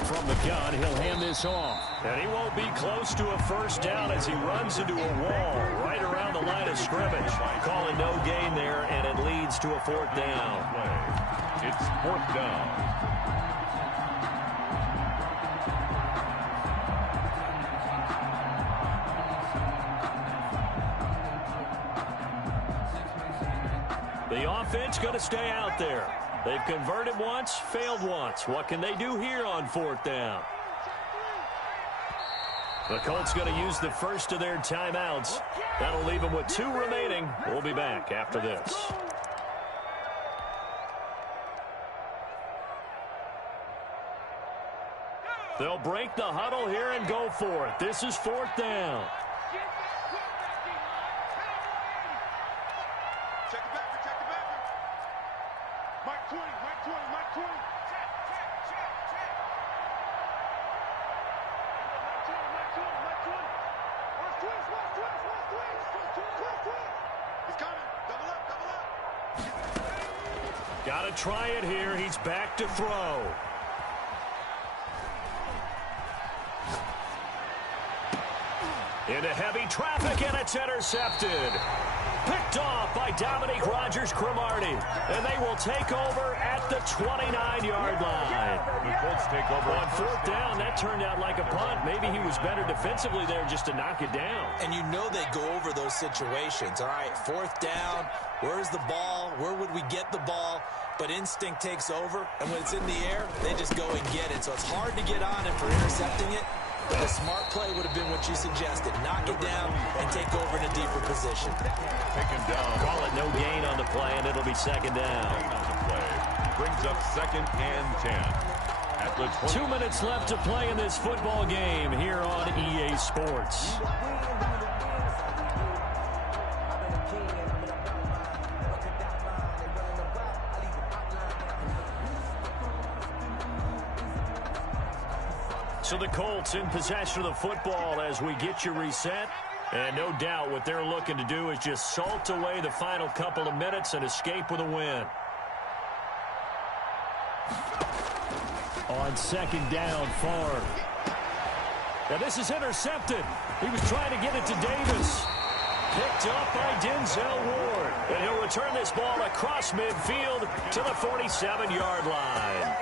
From the gun, he'll hand this off. And he won't be close to a 1st down as he runs into a wall right around the line of scrimmage. Calling no gain there, and it leads to a 4th down. It's 4th down. The offense going to stay out there. They've converted once, failed once. What can they do here on 4th down? The Colts going to use the first of their timeouts. That'll leave them with 2 remaining. We'll be back after this. They'll break the huddle here and go for it. This is 4th down. Got to try it here. He's back to throw. Into heavy traffic, and it's intercepted. Picked off by Dominique Rodgers-Cromartie. And they will take over at the 29-yard line. The Colts take over on 4th down. That turned out like a punt. Maybe he was better defensively there just to knock it down. And you know they go over those situations. All right, 4th down. Where's the ball? Where would we get the ball? But instinct takes over, and when it's in the air, they just go and get it. So it's hard to get on him for intercepting it. But a smart play would have been what you suggested. Knock it down and take over in a deeper position. Take him down. Call it no gain on the play, and it'll be 2nd down. On the play. Brings up 2nd and 10. At the 2 minutes left to play in this football game here on EA Sports. So the Colts in possession of the football as we get you reset. And no doubt what they're looking to do is just salt away the final couple of minutes and escape with a win. On 2nd down, Favre. Now this is intercepted. He was trying to get it to Davis. Picked up by Denzel Ward. And he'll return this ball across midfield to the 47-yard line.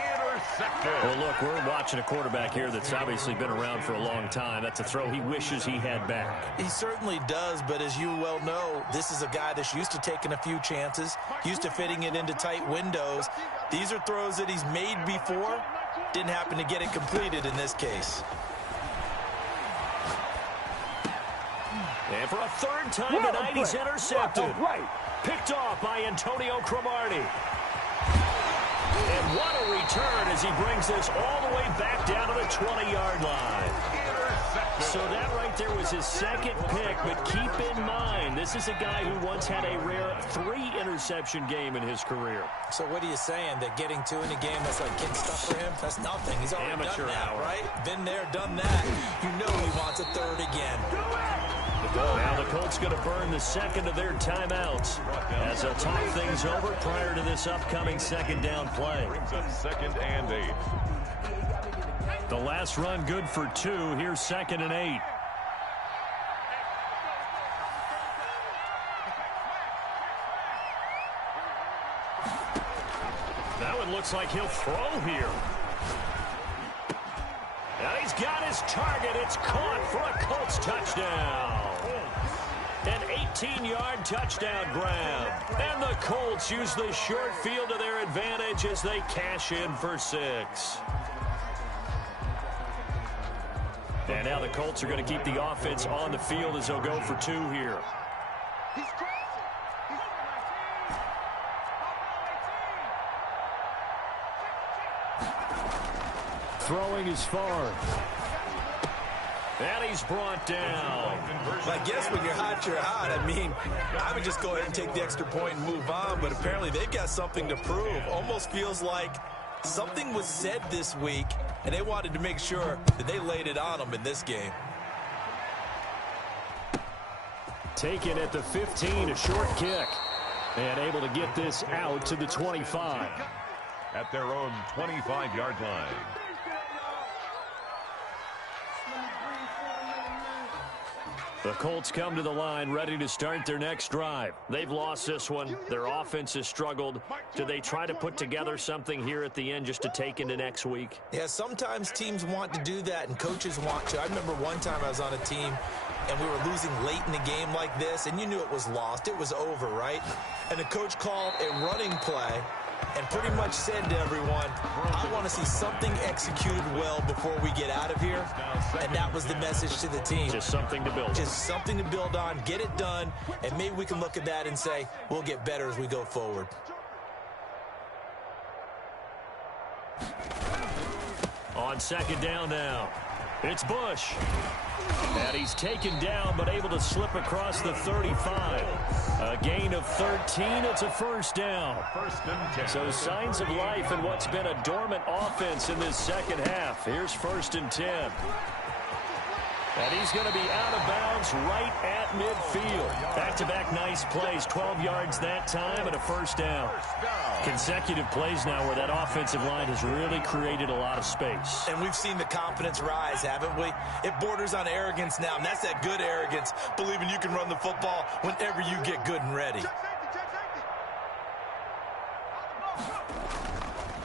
Well, look, we're watching a quarterback here that's obviously been around for a long time. That's a throw he wishes he had back. He certainly does, but as you well know, this is a guy that's used to taking a few chances, used to fitting it into tight windows. These are throws that he's made before. Didn't happen to get it completed in this case. And for a third time tonight, he's intercepted. Picked off by Antonio Cromartie. And what a return as he brings this all the way back down to the 20-yard line. So that right there was his second pick, but keep in mind, this is a guy who once had a rare 3-interception game in his career. So what are you saying, that getting 2 in a game, that's like kid stuff for him? That's nothing. He's already Amateur done that, hour. right? Been there, done that. You know he wants a third again. Now the Colts going to burn the second of their timeouts as they'll talk things over prior to this upcoming second down play. Brings up 2nd and 8. The last run good for 2. Here's 2nd and 8. That one looks like he'll throw here. And he's got his target. It's caught for a Colts touchdown. An 18-yard touchdown grab. And the Colts use the short field to their advantage as they cash in for 6. And now the Colts are going to keep the offense on the field as they'll go for 2 here. Throwing is far. And he's brought down. I guess when you're hot, you're hot. I mean, I would just go ahead and take the extra point and move on, but apparently they've got something to prove. Almost feels like something was said this week, and they wanted to make sure that they laid it on them in this game. Taken at the 15, a short kick. And able to get this out to the 25. At their own 25-yard line. The Colts come to the line ready to start their next drive. They've lost this one. Their offense has struggled. Do they try to put together something here at the end just to take into next week? Yeah, sometimes teams want to do that and coaches want to. I remember one time I was on a team and we were losing late in the game like this, and you knew it was lost. It was over, right? And the coach called a running play and pretty much said to everyone, I want to see something executed well before we get out of here. And that was the message to the team. Just something to build on. Just something to build on, get it done, and maybe we can look at that and say, we'll get better as we go forward. On 2nd down now, it's Bush. And he's taken down, but able to slip across the 35. A gain of 13. It's a 1st down. 1st and 10. So signs of life in what's been a dormant offense in this second half. Here's 1st and 10. And he's going to be out of bounds right at midfield. Back-to-back nice plays. 12 yards that time and a 1st down. Consecutive plays now where that offensive line has really created a lot of space. And we've seen the confidence rise, haven't we? It borders on arrogance now, and that's that good arrogance, believing you can run the football whenever you get good and ready.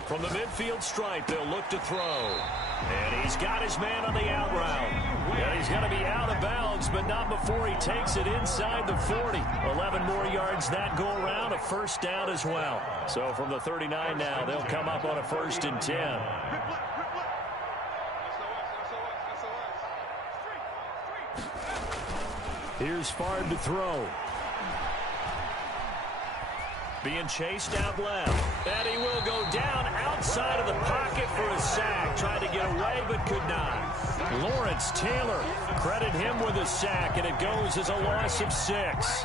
From the midfield stripe, they'll look to throw. And he's got his man on the out route. And he's going to be out of bounds, but not before he takes it inside the 40. 11 more yards that go around, a 1st down as well. So from the 39 now, they'll come up on a 1st and 10. Here's Favre to throw. Being chased out left. And he will go down outside of the pocket for a sack. Tried to get away, but could not. Lawrence Taylor, credit him with a sack, and it goes as a loss of 6.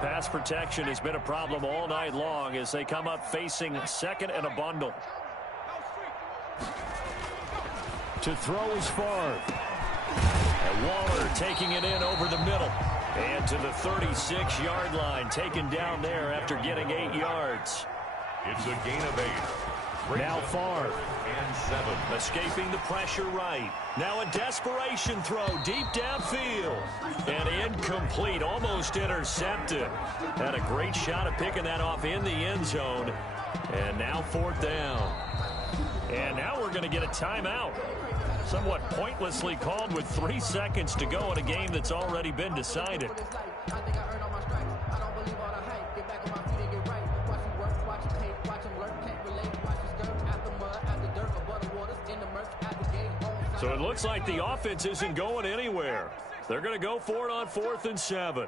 Pass protection has been a problem all night long as they come up facing 2nd and a bundle. To throw is Favre. And Waller taking it in over the middle. And to the 36-yard line, taken down there after getting 8 yards. It's a gain of 8. Now Favre. And 7. Escaping the pressure right. Now a desperation throw deep downfield. And incomplete, almost intercepted. Had a great shot at picking that off in the end zone. And now 4th down. And now we're going to get a timeout. Somewhat pointlessly called with 3 seconds to go in a game that's already been decided. So it looks like the offense isn't going anywhere. They're going to go for it on 4th and 7.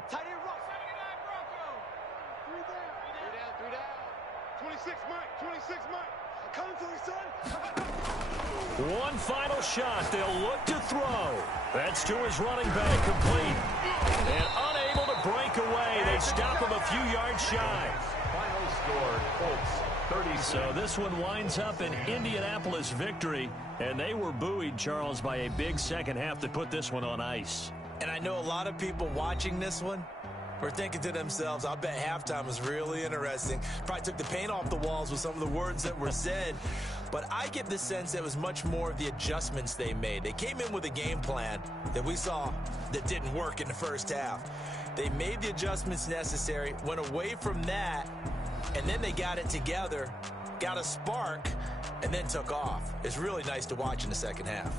26 Mike. Coming for his son. One final shot. They'll look to throw. That's to his running back, complete. And unable to break away. They stop him a few yards shy. Final score, Colts 30. So this one winds up an Indianapolis victory. And they were buoyed, Charles, by a big second half that put this one on ice. And I know a lot of people watching this one were thinking to themselves, I bet halftime was really interesting. Probably took the paint off the walls with some of the words that were said. But I get the sense that it was much more of the adjustments they made. They came in with a game plan that we saw that didn't work in the first half. They made the adjustments necessary, went away from that, and then they got it together, got a spark, and then took off. It's really nice to watch in the second half.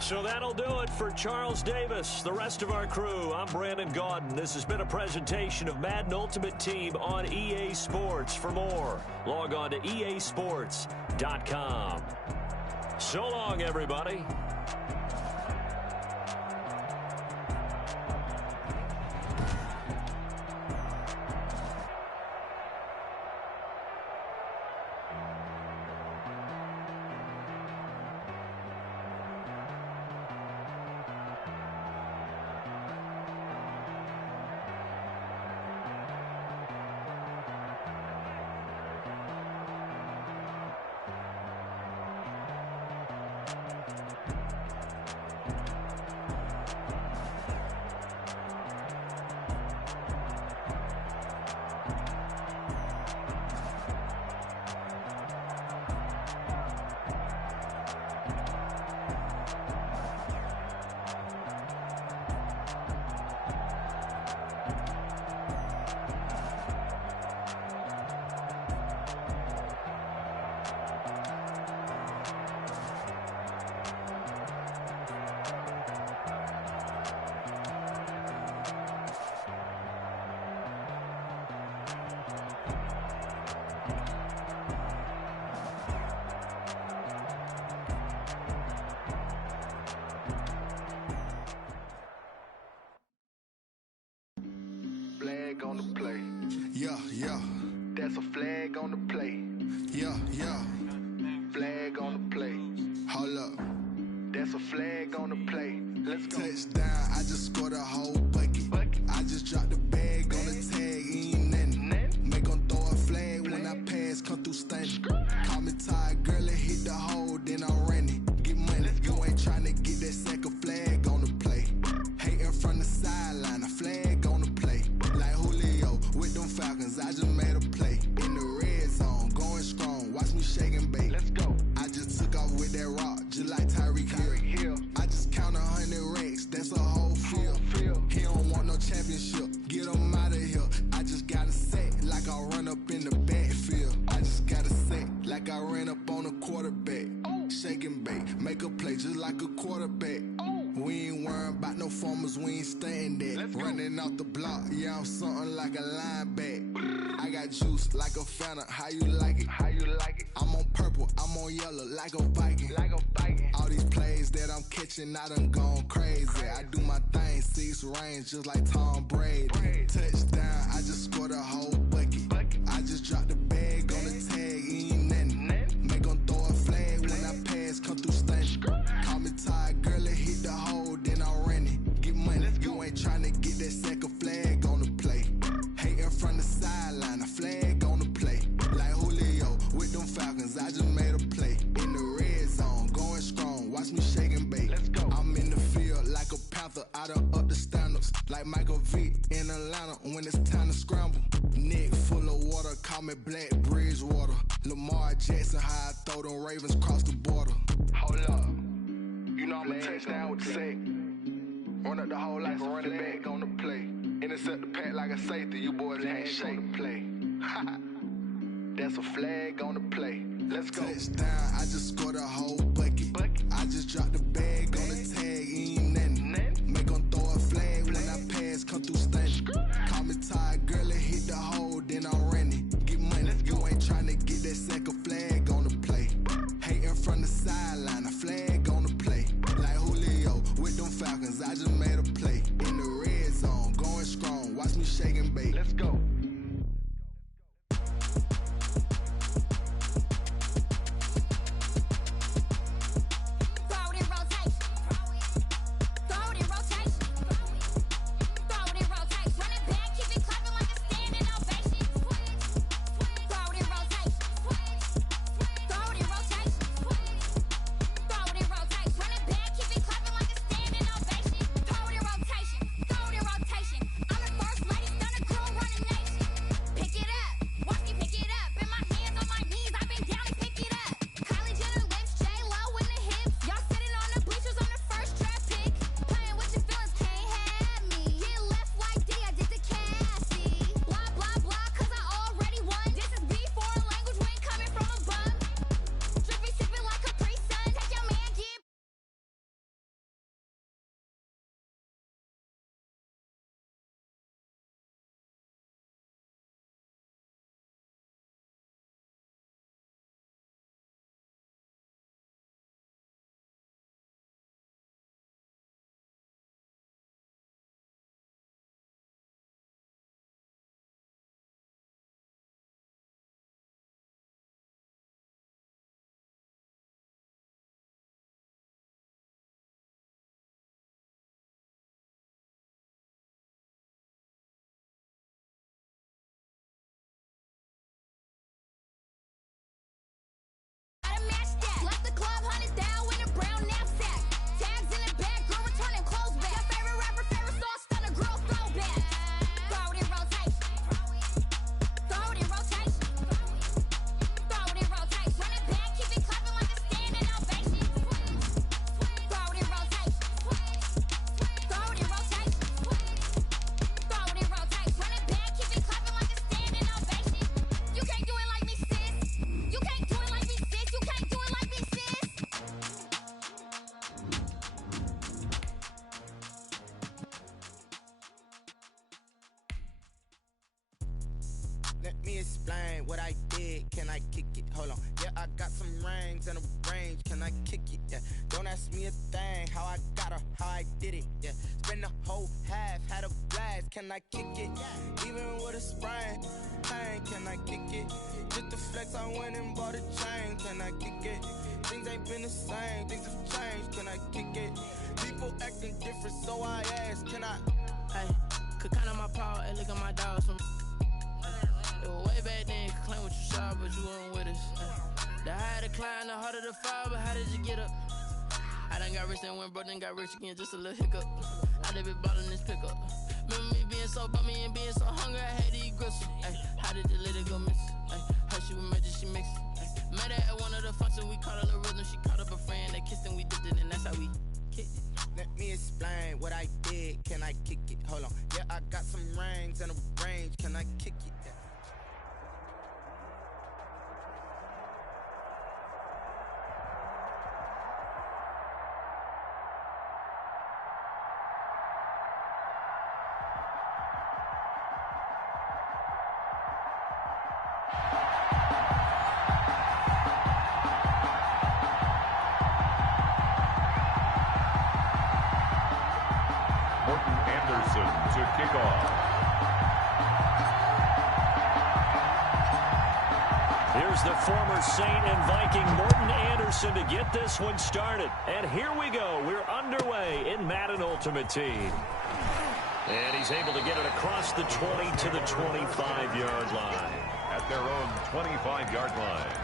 So that'll do it for Charles Davis, the rest of our crew. I'm Brandon Gaudin. This has been a presentation of Madden Ultimate Team on EA Sports. For more, log on to easports.com. So long, everybody. Flag on the play. Yeah, yeah. That's a flag on the play. Yeah, yeah. Flag on the play. Hold up. That's a flag on the play. Let's go. Touchdown, I just scored a whole bucket. I just dropped the bag on the tag, ain't nothing. Make 'em throw a flag when I pass, come through stunning. Call me tired, girl, it hit the hole, then I'm running. Get money, you ain't tryna get that second flag on the play. Hating from the sideline, a flag on the play. Like Julio with them Falcons, I just made a play. In the red zone, going strong, watch me shake and bake. Let's go. I just took off with that rock, just like Tyreek Hill. I just count 100 racks, that's a whole field. He don't want no championship, get him out of here. I just got a set, like I run up in the backfield. I just got a set, like I ran up on a quarterback. Shake and bake, make a play just like a quarterback. We ain't worrying about no formers, we ain't staying there. Running off the block, yeah, I'm something like a linebacker. I got juice like a Fanta, how you like it? How you like it? I'm on purple, I'm on yellow, like a Viking. All these plays that I'm catching, I done gone crazy. I do my thing, 6 range, just like Tom Brady. Touchdown, I just scored a whole bucket. I just dropped the bag on the tag, ain't nothing. Make 'em throw a flag when I pass, come through stunning. Call me tired, girl, it hit the hole, then I'm running. Get money, you ain't tryna get that second flag on the play. Hating from the sideline, a flag on the play. Like Julio like Michael Vick in Atlanta when it's time to scramble. Neck full of water, call me Black Bridgewater. Lamar Jackson, how I throw them Ravens cross the border. Hold up. You know I'm a touchdown with the sack. Run up the whole like a running back on the play. Intercept the pack like a safety, you boys ain't shake the play. That's a flag on the play. Let's go. Touchdown, I just scored a whole bucket. I just dropped the bag on the tag, ain't nothing. Make them throw a flag when I pass, come through stunning. Call me tired, girl, it hit the hole, then I'm running. Get money, you ain't trying to get that second flag on the play. Hating from the sideline, a flag on the play. Like Julio with them Falcons, I just made a play. In the red zone, going strong, watch me shake and bake. Let's go. Let me explain what I did. Can I kick it? Hold on. Yeah, I got some rings and a range. Can I kick it? Yeah. Don't ask me a thing. How I got her, how I did it. Yeah. Spend the whole half, had a blast. Can I kick it? Even with a sprain. Pain, can I kick it? Just the flex, I went and bought a chain. Can I kick it? Things ain't been the same. Things have changed. Can I kick it? People acting different, so I ask. Can I? Hey, could count on my power and look at my dogs from. It was way back then, you could claim what you saw, but you weren't with us. The higher the climb, the harder the fall, but how did you get up? I done got rich and went broke, then got rich again, just a little hiccup. I done been ballin' this pickup. Remember me being so bummy and being so hungry, I had to eat gristle. Ay, how did the lady go miss? Ay, how she was magic, she mixed. Met her at one of the functions, we caught her the rhythm, she caught up a friend, they kissed and we dipped it, and that's how we kicked it. Let me explain what I did. Can I kick it? Hold on. Yeah, I got some rings and a range. Can I kick it? Yeah. To kick off. Here's the former Saint and Viking Morton Anderson to get this one started. And here we go. We're underway in Madden Ultimate Team. And he's able to get it across the 20 to the 25-yard line. At their own 25-yard line.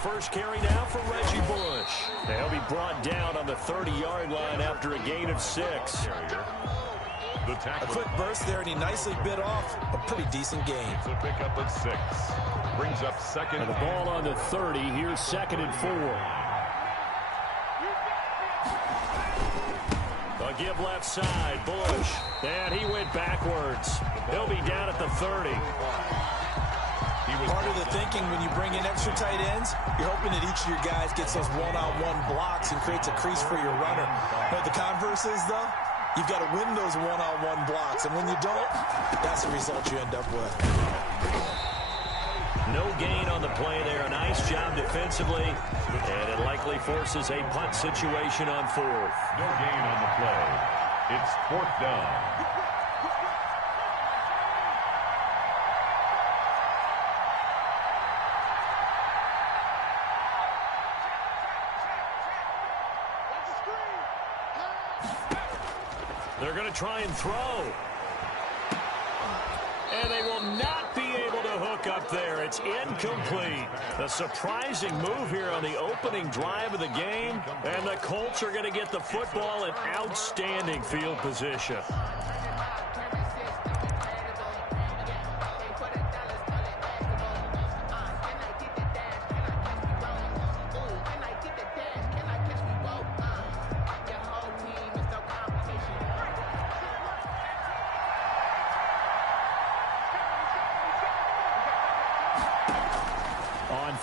first carry now for Reggie Bush. They'll be brought down on the 30-yard line after a gain of 6. A quick burst there, and he nicely bit off a pretty decent gain. It's a pickup of 6. Brings up second. And the ball on the 30. Here's 2nd and 4. A give left side. Bush. And he went backwards. He'll be down at the 30. Part of the thinking when you bring in extra tight ends, you're hoping that each of your guys gets those one-on-one blocks and creates a crease for your runner. But the converse is, though, you've got to win those one-on-one blocks. And when you don't, that's the result you end up with. No gain on the play there. Nice job defensively. And it likely forces a punt situation on 4th. No gain on the play. It's 4th down. They're going to try and throw. And they will not be able to hook up there. It's incomplete. A surprising move here on the opening drive of the game. And the Colts are going to get the football in outstanding field position.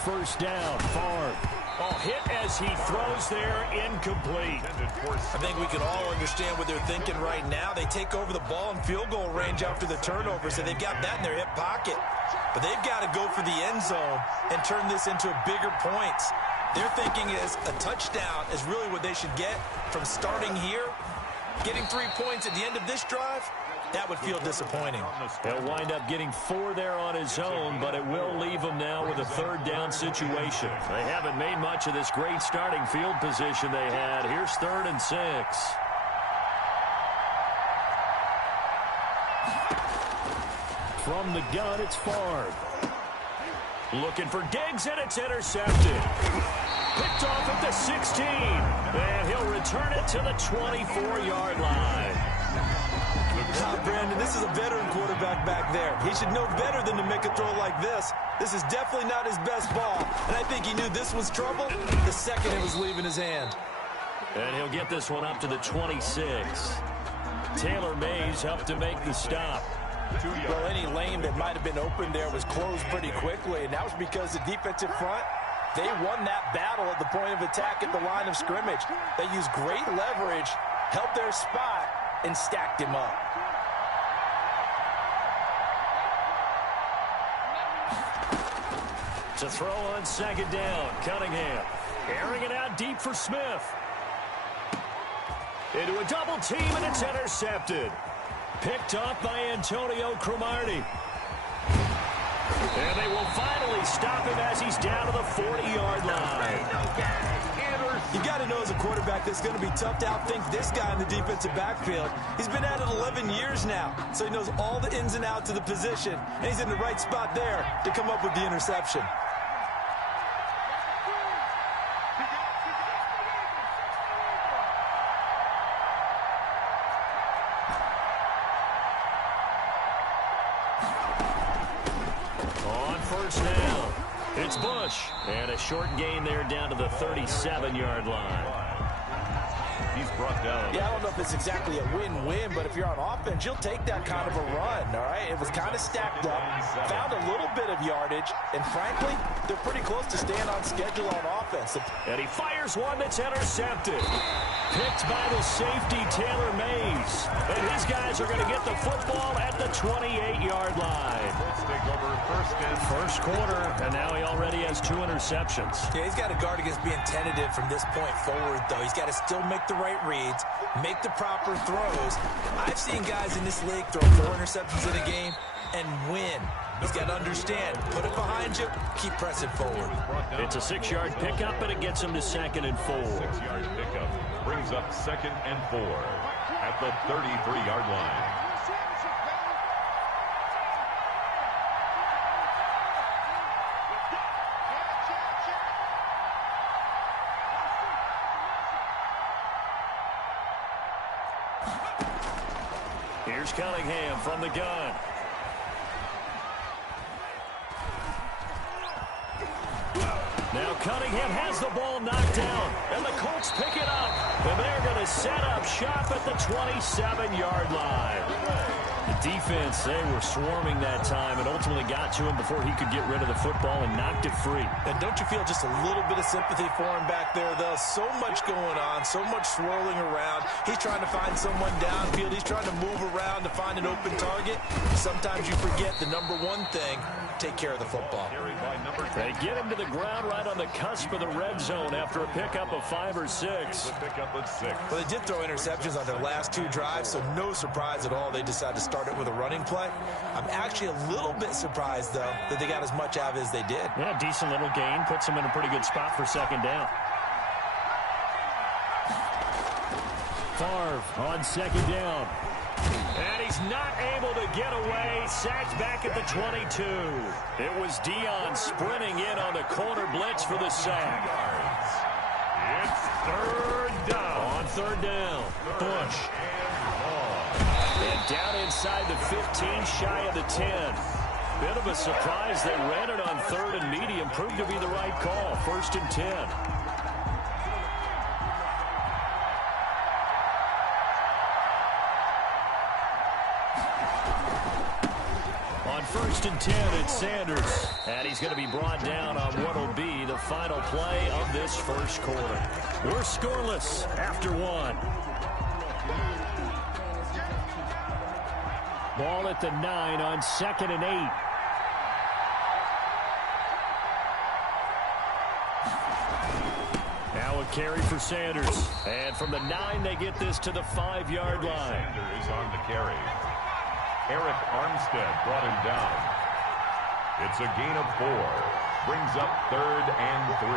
First down, Favre. Oh, hit as he throws there, incomplete. I think we can all understand what they're thinking right now. They take over the ball in field goal range after the turnover, so they've got that in their hip pocket. But they've got to go for the end zone and turn this into bigger points. Their thinking is a touchdown is really what they should get from starting here. Getting 3 points at the end of this drive, that would feel disappointing. He'll wind up getting 4 there on his own, but it will leave him now with a 3rd down situation. They haven't made much of this great starting field position they had. Here's 3rd and 6. From the gun, it's Favre. Looking for Diggs, and it's intercepted. Picked off at the 16. And he'll return it to the 24-yard line. Brandon, this is a veteran quarterback back there. He should know better than to make a throw like this. This is definitely not his best ball, and I think he knew this was trouble the second it was leaving his hand. And he'll get this one up to the 26. Taylor Mays up to make the stop. Well, any lane that might have been open there was closed pretty quickly, and that was because the defensive front, they won that battle at the point of attack at the line of scrimmage. They used great leverage, held their spot, and stacked him up. To throw on 2nd down, Cunningham. Airing it out deep for Smith. Into a double team, and it's intercepted. Picked off by Antonio Cromartie. And they will finally stop him as he's down to the 40-yard line. You got to know as a quarterback that's going to be tough to outthink this guy in the defensive backfield. He's been at it 11 years now, so he knows all the ins and outs of the position, and he's in the right spot there to come up with the interception. On first down, it's Bush. And a short gain there down to the 37-yard line. He's brought down. Yeah, I don't know if it's exactly a win-win, but if you're on offense, you'll take that kind of a run, all right? It was kind of stacked up, found a little bit of yardage, and frankly, they're pretty close to staying on schedule on offense. And he fires one that's intercepted. Picked by the safety, Taylor Mays. And his guys are going to get the football at the 28-yard line. Let's take over first quarter, and now he already has 2 interceptions. Yeah, he's got to guard against being tentative from this point forward, though. He's got to still make the right reads, make the proper throws. I've seen guys in this league throw 4 interceptions in a game and win. He's got to understand, put it behind you, keep pressing forward. It's a 6-yard pickup, and it gets him to 2nd and 4. 6-yard pickup brings up 2nd and 4 at the 33-yard line. Here's Cunningham from the gun. Now Cunningham has the ball knocked down, and the Colts pick it up. And they're going to set up shop at the 27-yard line. The defense, they were swarming that time and ultimately got to him before he could get rid of the football and knocked it free. And don't you feel just a little bit of sympathy for him back there, though? So much going on, so much swirling around. He's trying to find someone downfield. He's trying to move around to find an open target. Sometimes you forget the number one thing, take care of the football. They get him to the ground right on the cusp of the red zone after a pickup of 5 or 6. Well, they did throw interceptions on their last 2 drives, so no surprise at all they decided to start it with a running play. I'm actually a little bit surprised, though, that they got as much out of it as they did. Yeah, decent little gain. Puts them in a pretty good spot for second down. Favre on second down. And he's not able to get away. Sacked back at the 22. It was Dion sprinting in on the corner blitz for the sack. It's third down. On third down, Bush. And down inside the 15, shy of the 10. Bit of a surprise. They ran it on third and medium. Proved to be the right call. 1st and 10. On 1st and 10, it's Sanders. And he's going to be brought down on what will be the final play of this first quarter. We're scoreless after 1. Ball at the 9 on 2nd and 8. Now a carry for Sanders. And from the 9, they get this to the 5-yard line. Sanders on the carry. Eric Armstead brought him down. It's a gain of 4. Brings up 3rd and 3.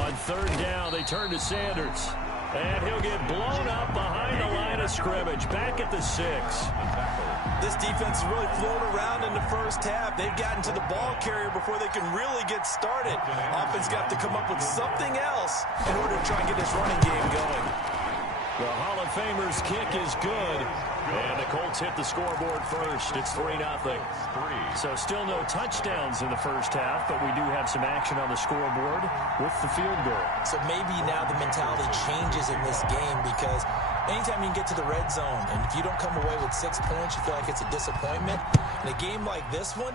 On 3rd down, they turn to Sanders. And he'll get blown up behind the line of scrimmage. Back at the 6. This defense has really flown around in the first half. They've gotten to the ball carrier before they can really get started. Offense got to come up with something else in order to try and get this running game going. The Hall of Famer's kick is good. And the Colts hit the scoreboard first. It's 3-0. So still no touchdowns in the first half, but we do have some action on the scoreboard with the field goal. So maybe now the mentality changes in this game because anytime you can get to the red zone, and if you don't come away with 6 points, you feel like it's a disappointment. In a game like this one,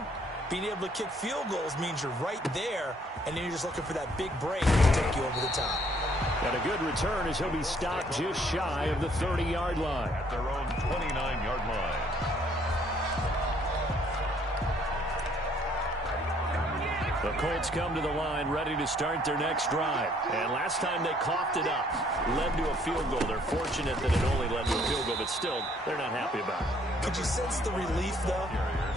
being able to kick field goals means you're right there, and then you're just looking for that big break to take you over the top. And a good return as he'll be stopped just shy of the 30-yard line. At their own 29-yard line. The Colts come to the line ready to start their next drive. And last time they coughed it up, led to a field goal. They're fortunate that it only led to a field goal, but still, they're not happy about it. Could you sense the relief, though,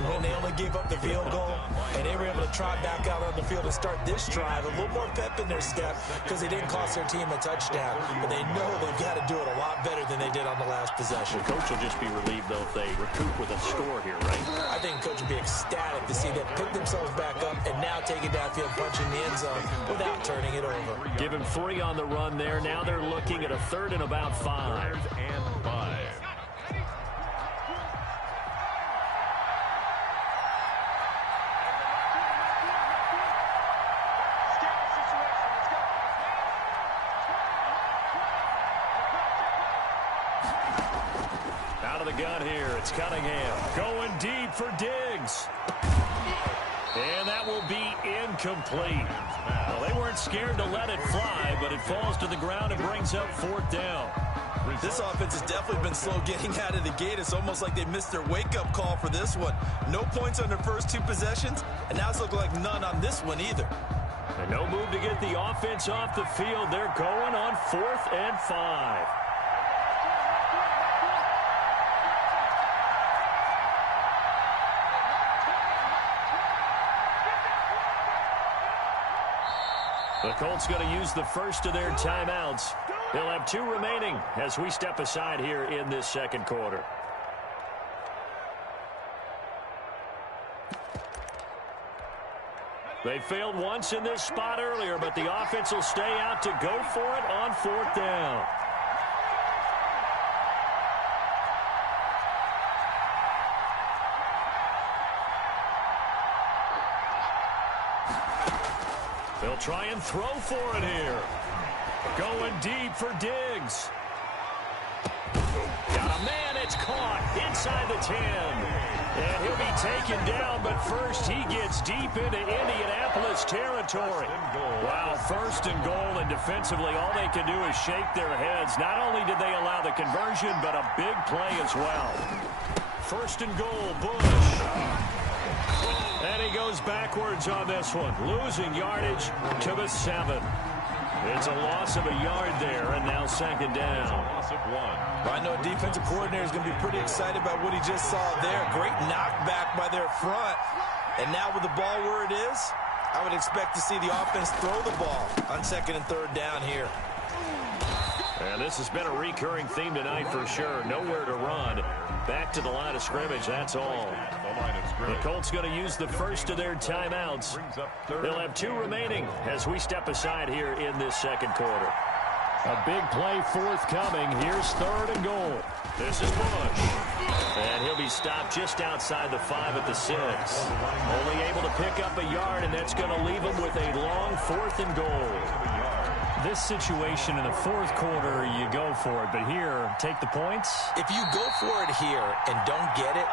when they only gave up the field goal and they were able to trot back out on the field and start this drive? A little more pep in their step because they didn't cost their team a touchdown, but they know they've got to do it a lot better than they did on the last possession. The coach will just be relieved, though, if they recoup with a score here, right? I think the coach will be ecstatic to see them pick themselves back up and now take it downfield, punching the end zone without turning it over. Give him 3 on the run there. Now they're looking at a 3rd and about 5. 3rd and 5. Out of the gun here, it's Cunningham going deep for Diggs. And that will be incomplete. Well, they weren't scared to let it fly, but it falls to the ground and brings up 4th down. This offense has definitely been slow getting out of the gate. It's almost like they missed their wake-up call for this one. No points on their first 2 possessions, and now it's looking like none on this one either. And no move to get the offense off the field. They're going on 4th and 5. The Colts going to use the first of their timeouts. They'll have 2 remaining as we step aside here in this second quarter. They failed once in this spot earlier, but the offense will stay out to go for it on 4th down. They'll try and throw for it here. Going deep for Diggs. Got a man, it's caught inside the 10. And he'll be taken down, but first he gets deep into Indianapolis territory. Wow, first and goal, and defensively all they can do is shake their heads. Not only did they allow the conversion, but a big play as well. First and goal, Bush. And he goes backwards on this one, losing yardage to the 7. It's a loss of a yard there, and now second down. Loss of 1. I know a defensive coordinator is going to be pretty excited about what he just saw there. Great knockback by their front. And now with the ball where it is, I would expect to see the offense throw the ball on second and third down here. And this has been a recurring theme tonight for sure. Nowhere to run. Back to the line of scrimmage, that's all. The Colts going to use the first of their timeouts. They'll have 2 remaining as we step aside here in this second quarter. A big play forthcoming. Here's third and goal. This is Bush. And he'll be stopped just outside the 5 at the 6. Only able to pick up a yard, and that's going to leave him with a long 4th and goal. This situation in the fourth quarter, you go for it. But here, take the points. If you go for it here and don't get it,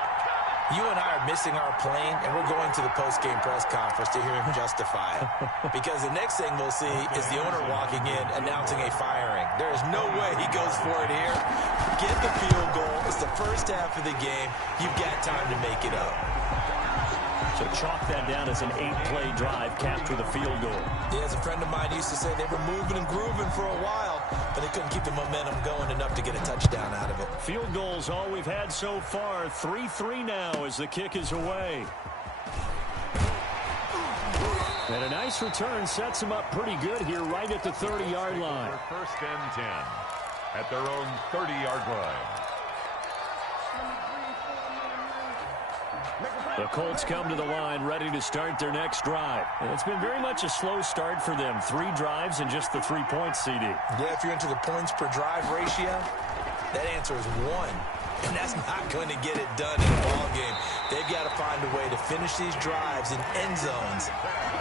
you and I are missing our plane, and we're going to the post-game press conference to hear him justify it. Because the next thing we'll see is the owner walking in, announcing a firing. There is no way he goes for it here. Get the field goal. It's the first half of the game. You've got time to make it up. So chalk that down as an 8-play drive capped with a field goal. Yeah, as a friend of mine used to say, they were moving and grooving for a while, but they couldn't keep the momentum going enough to get a touchdown out of it. Field goals all we've had so far. 3-3 now as the kick is away. And a nice return sets them up pretty good here right at the 30-yard line. First and 10 at their own 30-yard line. The Colts come to the line ready to start their next drive. And it's been very much a slow start for them. 3 drives and just the 3 points, CD. Yeah, if you're into the points per drive ratio, that answer is 1. And that's not going to get it done in a ball game. They've got to find a way to finish these drives in end zones,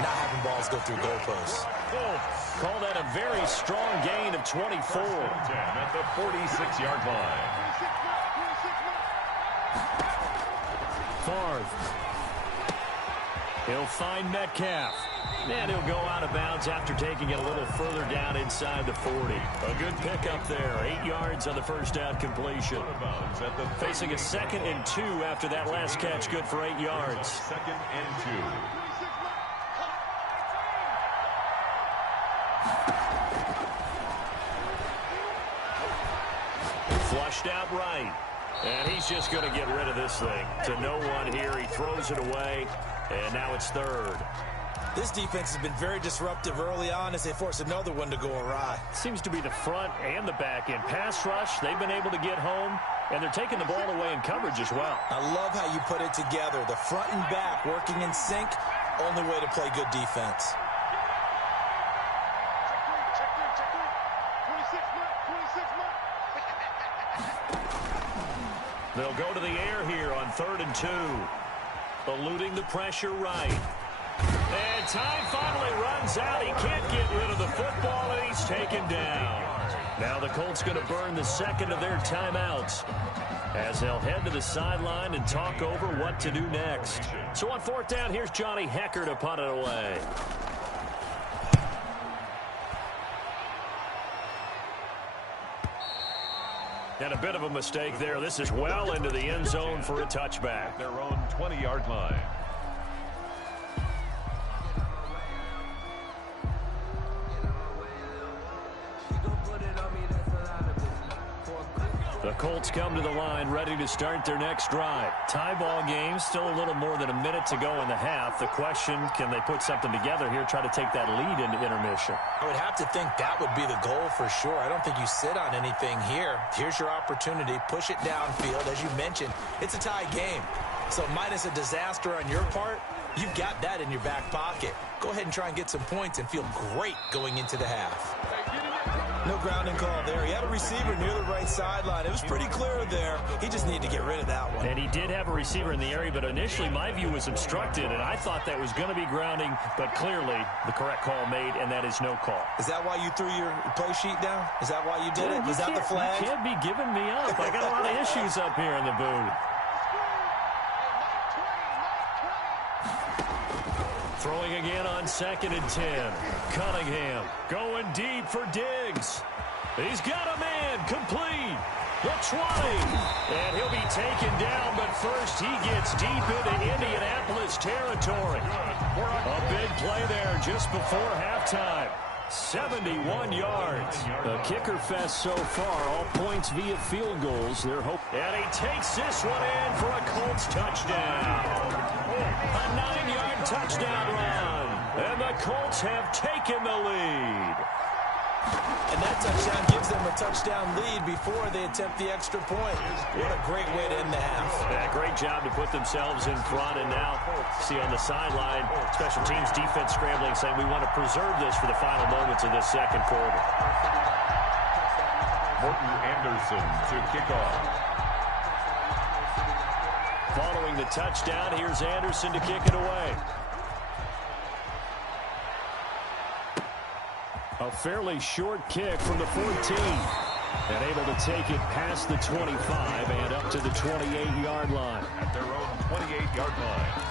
not having balls go through goalposts. Call that a very strong gain of 24. 10 at the 46-yard line. Favre. He'll find Metcalf. And he'll go out of bounds after taking it a little further down inside the 40. A good pickup there. 8 yards on the first down completion. Facing a 2nd and 2 after that last catch. Good for 8 yards. 2nd and 2. Flushed out right. And he's just going to get rid of this thing. To no one here. He throws it away. And now it's third. This defense has been very disruptive early on as they force another one to go awry. Seems to be the front and the back end. Pass rush, they've been able to get home. And they're taking the ball away in coverage as well. I love how you put it together. The front and back working in sync. Only way to play good defense. They'll go to the air here on 3rd and 2. Eluding the pressure right. And time finally runs out. He can't get rid of the football, and he's taken down. Now the Colts going to burn the 2nd of their timeouts as they'll head to the sideline and talk over what to do next. So on 4th down, here's Johnny Hecker to punt it away. And a bit of a mistake there. This is well into the end zone for a touchback. Their own 20-yard line. The Colts come to the line ready to start their next drive. Tie ball game, still a little more than a minute to go in the half. The question, can they put something together here, try to take that lead into intermission? I would have to think that would be the goal for sure. I don't think you sit on anything here. Here's your opportunity. Push it downfield. As you mentioned, it's a tie game. So minus a disaster on your part, you've got that in your back pocket. Go ahead and try and get some points and feel great going into the half. No grounding call there. He had a receiver near the right sideline. It was pretty clear there. He just needed to get rid of that one. And he did have a receiver in the area, but initially my view was obstructed, and I thought that was going to be grounding, but clearly the correct call made, and that is no call. Is that why you threw your play sheet down? Is that why you did it? Was that the flag? You can't be giving me up. I got a lot of issues up here in the booth. Throwing again on 2nd and 10. Cunningham going deep for Diggs. He's got a man complete. The 20. And he'll be taken down, but first he gets deep into Indianapolis territory. A big play there just before halftime. 71 yards. A kicker fest so far. All points via field goals. Their hope. And he takes this one in for a Colts touchdown. A 9-yard touchdown run. And the Colts have taken the lead. And that touchdown gives them a touchdown lead before they attempt the extra point. What a great way to end the half. Yeah, great job to put themselves in front. And now, see on the sideline, special teams defense scrambling, saying we want to preserve this for the final moments of this second quarter. Morton Anderson to kick off. Following the touchdown, here's Anderson to kick it away. A fairly short kick from the 14. And able to take it past the 25 and up to the 28-yard line. At their own 28-yard line.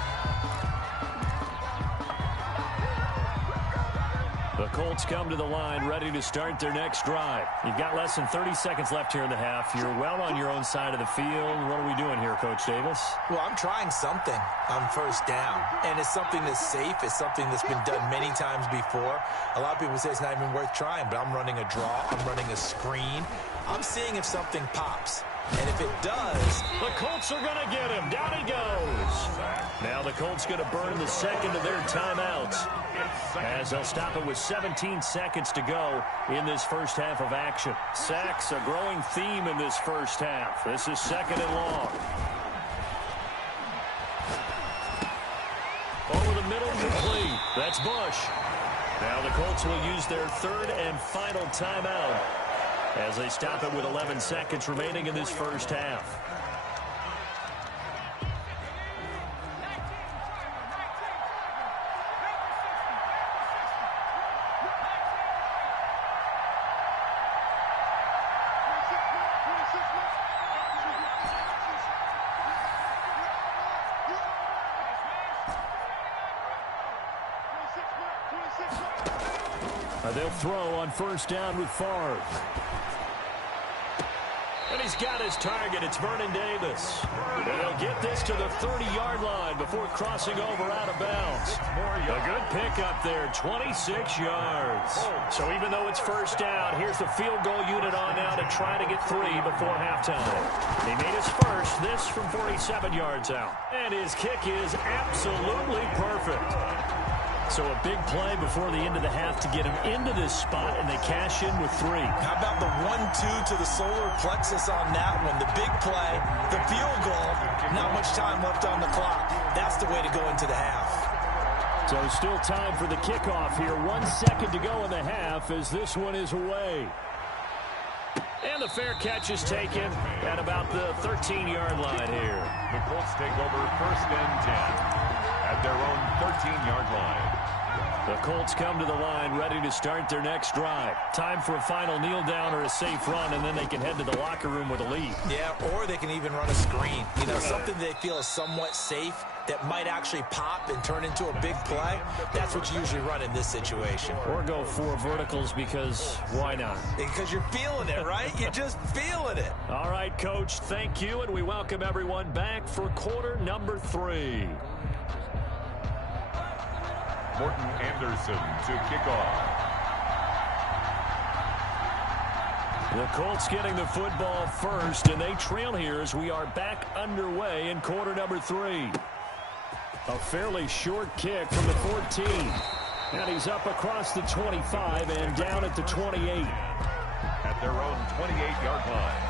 The Colts come to the line ready to start their next drive. You've got less than 30 seconds left here in the half. You're well on your own side of the field. What are we doing here, Coach Davis? Well, I'm trying something on first down. And it's something that's safe. It's something that's been done many times before. A lot of people say it's not even worth trying, but I'm running a draw. I'm running a screen. I'm seeing if something pops. And if it does, the Colts are going to get him. Down he goes. Now the Colts going to burn the second of their timeouts, as they'll stop it with 17 seconds to go in this first half of action. Sacks, a growing theme in this first half. This is 2nd and long. Over the middle, complete. That's Bush. Now the Colts will use their 3rd and final timeout, as they stop it with 11 seconds remaining in this first half. They'll throw on first down with Favre. And he's got his target. It's Vernon Davis. And they'll get this to the 30-yard line before crossing over out of bounds. A good pickup there, 26 yards. So even though it's first down, here's the field goal unit on now to try to get 3 before halftime. He made his first, this from 47 yards out. And his kick is absolutely perfect. So a big play before the end of the half to get him into this spot, and they cash in with 3. How about the 1-2 to the solar plexus on that one? The big play, the field goal, not much time left on the clock. That's the way to go into the half. So still time for the kickoff here. 1 second to go in the half as this one is away. And the fair catch is taken at about the 13-yard line here. The Colts take over 1st and 10 at their own 13-yard line. The Colts come to the line ready to start their next drive. Time for a final kneel down or a safe run, and then they can head to the locker room with a lead. Yeah, or they can even run a screen. You know, something they feel is somewhat safe that might actually pop and turn into a big play. That's what you usually run in this situation. Or go 4 verticals, because why not? Because you're feeling it, right? You're just feeling it. All right, Coach, thank you, and we welcome everyone back for quarter number 3. Morton Anderson to kick off. The Colts getting the football first, and they trail here as we are back underway in quarter number 3. A fairly short kick from the 14. And he's up across the 25 and down at the 28. At their own 28-yard line.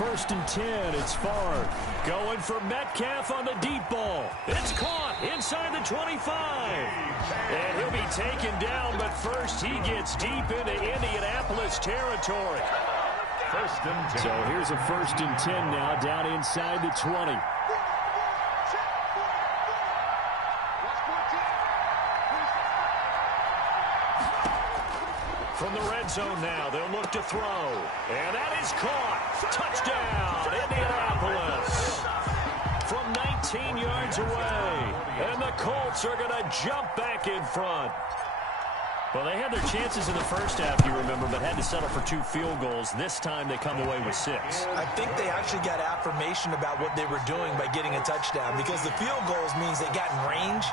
1st and 10. It's Favre going for Metcalf on the deep ball. It's caught inside the 25. And he'll be taken down, but first he gets deep into Indianapolis territory. 1st and 10. So here's a 1st and 10 now down inside the 20. From the red zone now, they'll look to throw. And that is caught. Touchdown, Indianapolis. From 19 yards away. And the Colts are going to jump back in front. Well, they had their chances in the first half, you remember, but had to settle for 2 field goals. This time they come away with 6. I think they actually got affirmation about what they were doing by getting a touchdown, because the field goals means they got in range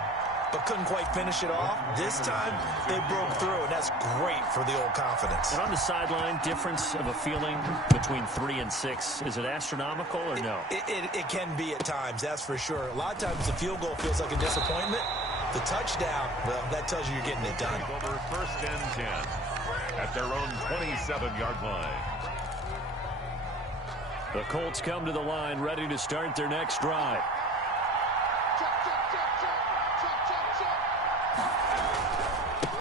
but couldn't quite finish it off. This time they broke through, and that's great for the old confidence. And on the sideline, difference of a feeling between 3 and 6, is it astronomical or no? It can be at times, that's for sure. A lot of times the field goal feels like a disappointment. The touchdown, well, that tells you you're getting it done. Over 1st and 10 at their own 27-yard line. The Colts come to the line ready to start their next drive.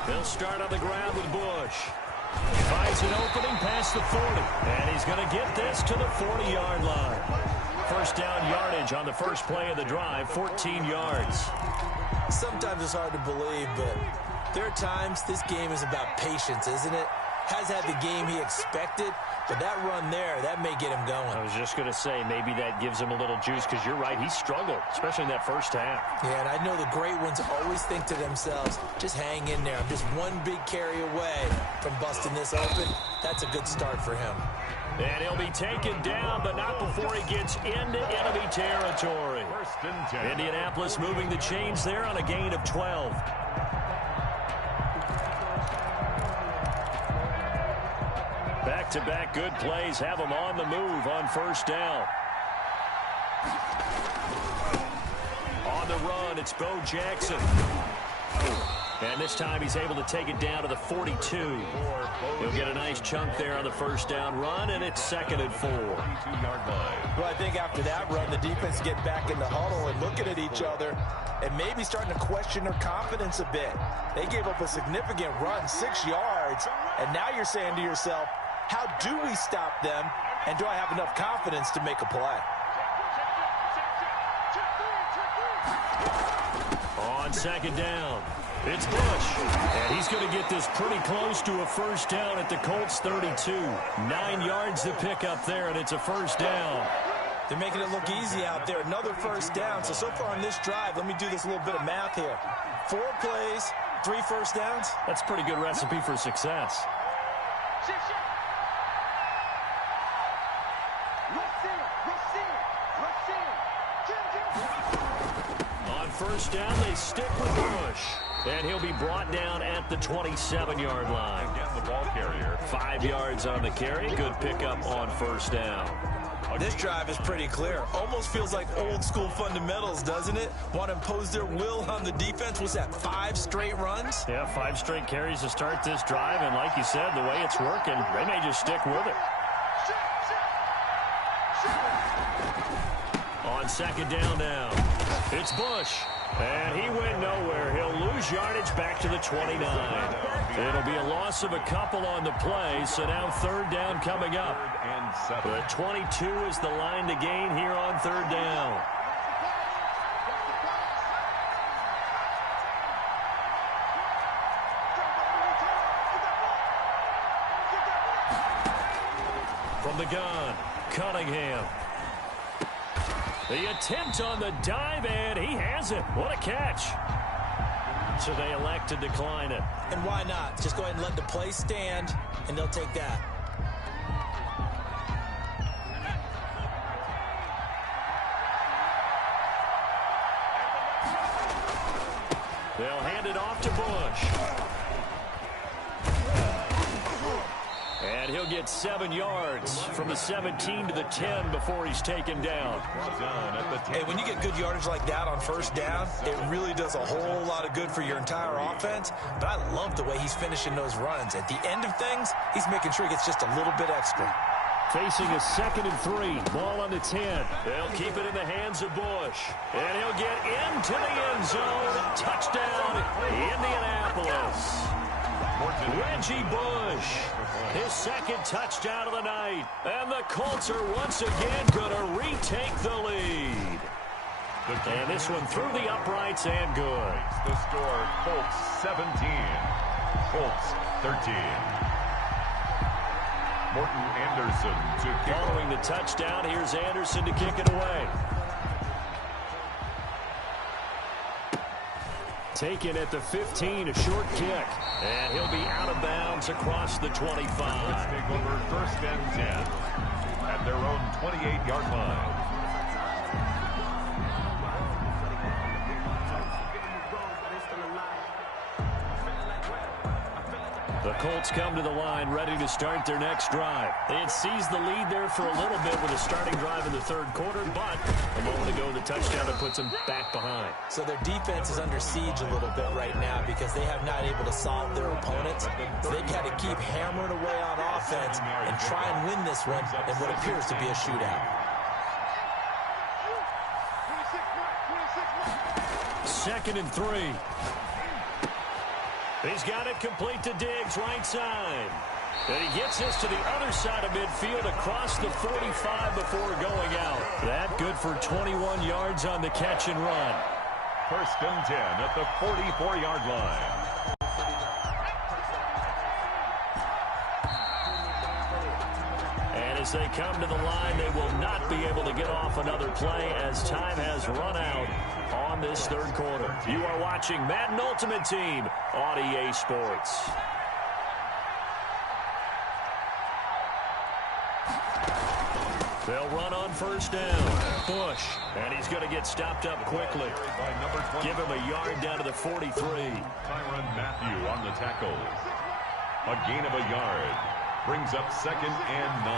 They'll start on the ground with Bush. Finds an opening past the 40. And he's going to get this to the 40-yard line. First down yardage on the first play of the drive, 14 yards. Sometimes it's hard to believe, but there are times this game is about patience, isn't it? Has had the game he expected, but that run there, that may get him going. I was just going to say, maybe that gives him a little juice, because you're right, he struggled, especially in that first half. Yeah, and I know the great ones always think to themselves, just hang in there. I'm just one big carry away from busting this open. That's a good start for him. And he'll be taken down, but not before he gets into enemy territory. 1st and 10. Indianapolis moving the chains there on a gain of 12. Back-to-back good plays have them on the move on first down. On the run, it's Bo Jackson. And this time he's able to take it down to the 42. He'll get a nice chunk there on the first down run, and it's 2nd and 4. 22-yard line. Well, I think after that run, the defense get back in the huddle and looking at each other and maybe starting to question their confidence a bit. They gave up a significant run, 6 yards, and now you're saying to yourself, how do we stop them, and do I have enough confidence to make a play? On 2nd down, it's Bush. And he's going to get this pretty close to a first down at the Colts 32. 9 yards to pick up there, and it's a first down. They're making it look easy out there. Another first down. So far on this drive, let me do this little bit of math here. 4 plays, 3 first downs. That's a pretty good recipe for success. On first down, they stick with Bush. And he'll be brought down at the 27-yard line. Again, the ball carrier. 5 yards on the carry. Good pickup on first down. This drive is pretty clear. Almost feels like old school fundamentals, doesn't it? Want to impose their will on the defense. Was that 5 straight runs? Yeah, 5 straight carries to start this drive. And like you said, the way it's working, they may just stick with it. On 2nd down now, it's Bush. And he went nowhere. He'll lose yardage back to the 29. It'll be a loss of a couple on the play, so now 3rd down coming up. The 22 is the line to gain here on 3rd down. From the gun, Cunningham. The attempt on the dive, and he has it. What a catch. So they elect to decline it. And why not? Just go ahead and let the play stand, and they'll take that. They'll hand it off to Bush. And he'll get 7 yards from the 17 to the 10 before he's taken down. Hey, when you get good yardage like that on first down, it really does a whole lot of good for your entire offense. But I love the way he's finishing those runs. At the end of things, he's making sure he gets just a little bit extra. Facing a 2nd and 3. Ball on the 10. They'll keep it in the hands of Bush. And he'll get into the end zone. Touchdown, Indianapolis. Reggie Bush, his 2nd touchdown of the night. And the Colts are once again going to retake the lead. And this one through the uprights and good. The score, Colts 17, Colts 13. Morton Anderson to kick. Following the touchdown, here's Anderson to kick it away. Taken at the 15, a short kick. And he'll be out of bounds across the 25. Let's take over 1st and 10 at their own 28-yard line. The Colts come to the line ready to start their next drive. They had seized the lead there for a little bit with a starting drive in the 3rd quarter, but a moment ago the touchdown that puts them back behind. So their defense is under siege a little bit right now because they have not able to solve their opponents. So they've got to keep hammering away on offense and try and win this one in what appears to be a shootout. 2nd and 3. He's got it complete to Diggs, right side. And he gets this to the other side of midfield across the 45 before going out. That good for 21 yards on the catch and run. 1st and 10 at the 44-yard line. And as they come to the line, they will not be able to get off another play as time has run out on this 3rd quarter. You are watching Madden Ultimate Team on EA Sports. They'll run on 1st down. Bush. And he's going to get stopped up quickly. Give him a yard down to the 43. Tyrann Mathieu on the tackle. A gain of a yard. Brings up 2nd and 9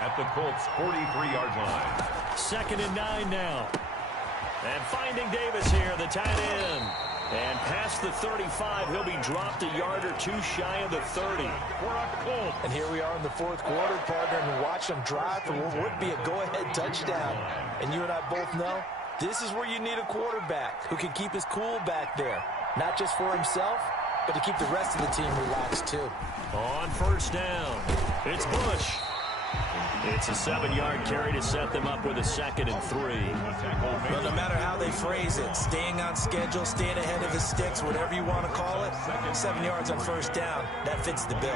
at the Colts 43-yard line. 2nd and 9 now. And finding Davis here, the tight end. And past the 35, he'll be dropped a yard or two shy of the 30. And here we are in the 4th quarter, partner, and watch them drive for what would be a go-ahead touchdown. And you and I both know this is where you need a quarterback who can keep his cool back there. Not just for himself, but to keep the rest of the team relaxed too. On 1st down, it's Bush. It's a 7-yard carry to set them up with a 2nd and 3. Well, no matter how they phrase it, staying on schedule, staying ahead of the sticks, whatever you want to call it, 7 yards on 1st down, that fits the bill.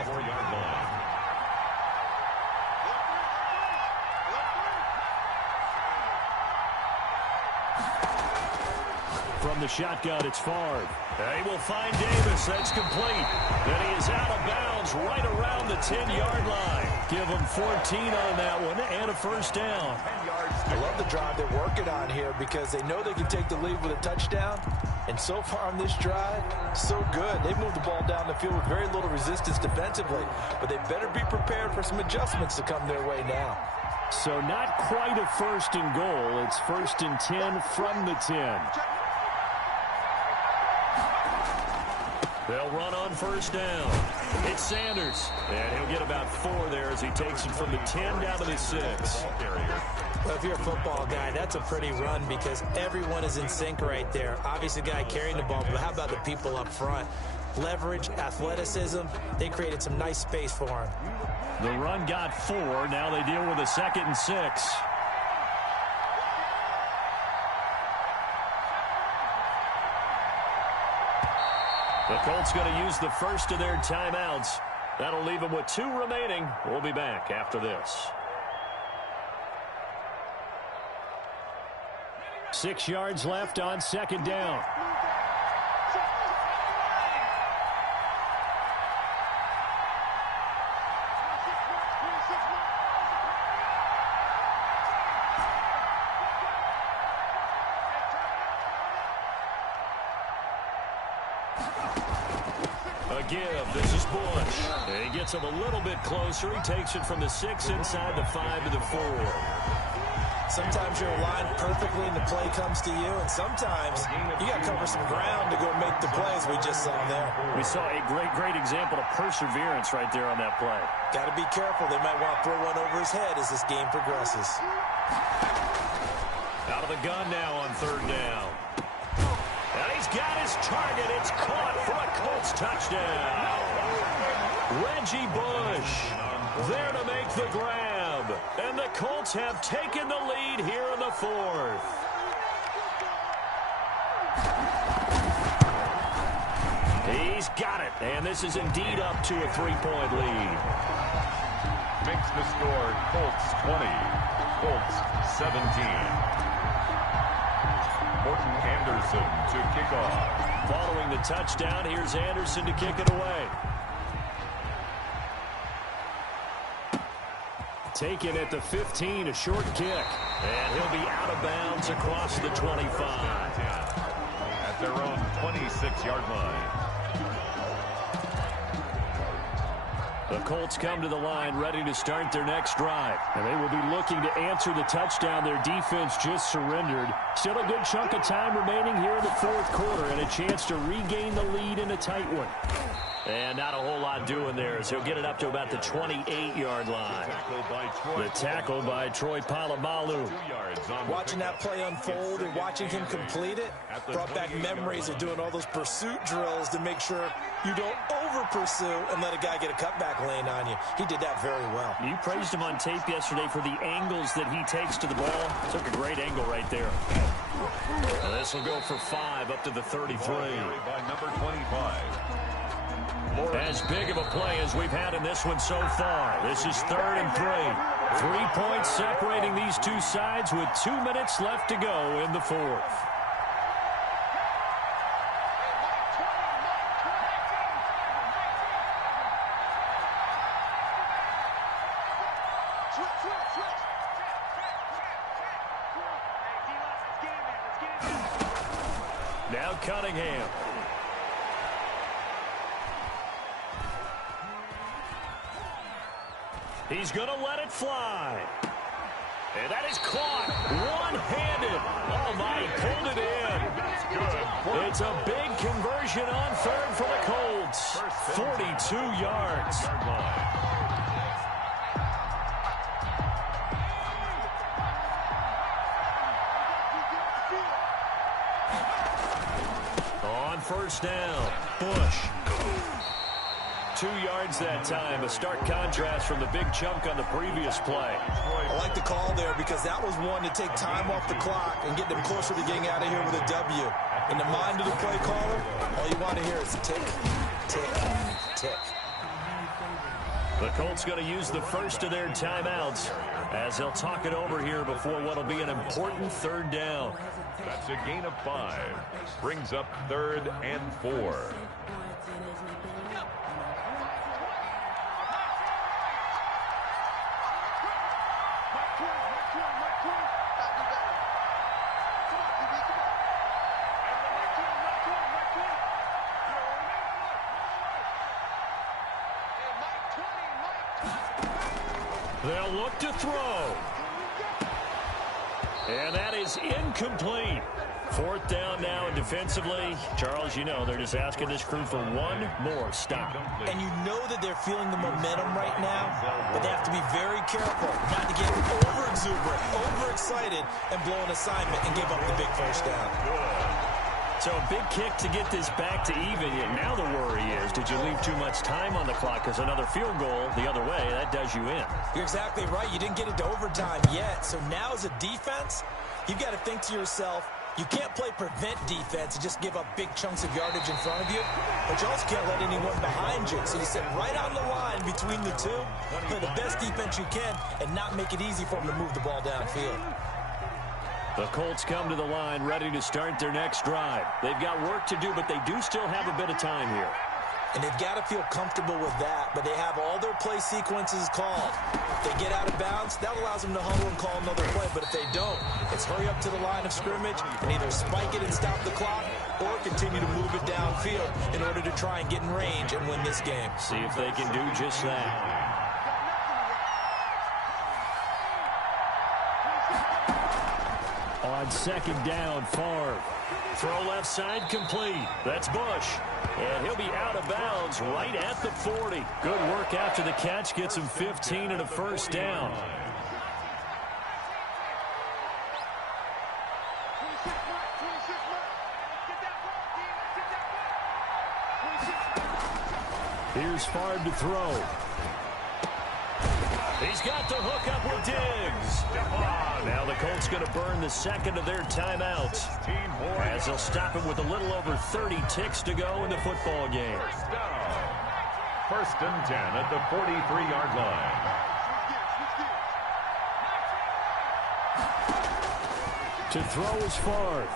From the shotgun, it's Favre. They will find Davis. That's complete. And he is out of bounds right around the 10-yard line. Give him 14 on that one and a 1st down. I love the drive they're working on here because they know they can take the lead with a touchdown. And so far on this drive, so good. They've moved the ball down the field with very little resistance defensively. But they better be prepared for some adjustments to come their way now. So not quite a 1st and goal. It's 1st and 10 from the 10. They'll run on 1st down. It's Sanders. And he'll get about 4 there as he takes it from the 10 down to the 6. Well, if you're a football guy, that's a pretty run because everyone is in sync right there. Obviously, the guy carrying the ball, but how about the people up front? Leverage, athleticism, they created some nice space for him. The run got 4. Now they deal with a 2nd and 6. The Colts going to use the first of their timeouts. That'll leave them with 2 remaining. We'll be back after this. 6 yards left on 2nd down. Give. This is Bush. He gets him a little bit closer. He takes it from the 6 inside the 5 to the 4. Sometimes you're aligned perfectly and the play comes to you, and sometimes you got to cover some ground to go make the play, as we just saw there. We saw a great example of perseverance right there on that play. Got to be careful. They might want to throw one over his head as this game progresses. Out of the gun now on third down. And he's got his target. It's caught for a Colts touchdown. Reggie Bush there to make the grab. And the Colts have taken the lead here in the fourth. He's got it. And this is indeed up to a 3-point lead. Makes the score Colts 20, Colts 17. Morton Anderson to kick off. Following the touchdown, here's Anderson to kick it away. Taken at the 15, a short kick. And he'll be out of bounds across the 25. At their own 26-yard line. The Colts come to the line ready to start their next drive. And they will be looking to answer the touchdown their defense just surrendered. Still a good chunk of time remaining here in the fourth quarter and a chance to regain the lead in a tight one. And not a whole lot doing there as he'll get it up to about the 28-yard line. The tackle by Troy Polamalu. Watching that play unfold and watching him complete it brought back memories of doing all those pursuit drills to make sure you don't over-pursue and let a guy get a cutback lane on you. He did that very well. You praised him on tape yesterday for the angles that he takes to the ball. Took a great angle right there. And this will go for 5 up to the 33. By number 25. As big of a play as we've had in this one so far. This is 3rd and 3. 3 points separating these two sides with 2 minutes left to go in the fourth. Now Cunningham. He's going to let it fly. And that is caught one-handed. Oh, my, he pulled it in. It's a big conversion on 3rd for the Colts. 42 yards. On 1st down, Bush. 2 yards that time, a stark contrast from the big chunk on the previous play. I like the call there because that was one to take time off the clock and get them closer to getting out of here with a W. In the mind of the play caller, all you want to hear is tick, tick, tick. The Colts going to use the first of their timeouts as they'll talk it over here before what will be an important 3rd down. That's a gain of 5. Brings up 3rd and 4. They'll look to throw. And that is incomplete. 4th down now, and defensively, Charles, you know, they're just asking this crew for one more stop. And you know that they're feeling the momentum right now, but they have to be very careful not to get over-exuberant, overexcited, and blow an assignment and give up the big 1st down. So a big kick to get this back to even. Now the worry is, did you leave too much time on the clock? Because another field goal the other way, that does you in. You're exactly right. You didn't get it to overtime yet. So now as a defense, you've got to think to yourself, you can't play prevent defense and just give up big chunks of yardage in front of you, but you also can't let anyone behind you. So you sit right on the line between the two, play the best defense you can, and not make it easy for them to move the ball downfield. The Colts come to the line ready to start their next drive. They've got work to do, but they do still have a bit of time here. And they've got to feel comfortable with that, but they have all their play sequences called. If they get out of bounds, that allows them to huddle and call another play, but if they don't, it's hurry up to the line of scrimmage and either spike it and stop the clock or continue to move it downfield in order to try and get in range and win this game. See if they can do just that. On second down, Favre. Throw left side complete. That's Bush. And he'll be out of bounds right at the 40. Good work after the catch. Gets him 15 and a first down. Here's Favre to throw. He's got the hook up with Diggs. Now the Colts going to burn the second of their timeouts as they'll stop it with a little over 30 ticks to go in the football game. First and 10 at the 43-yard line. To throw is Favre.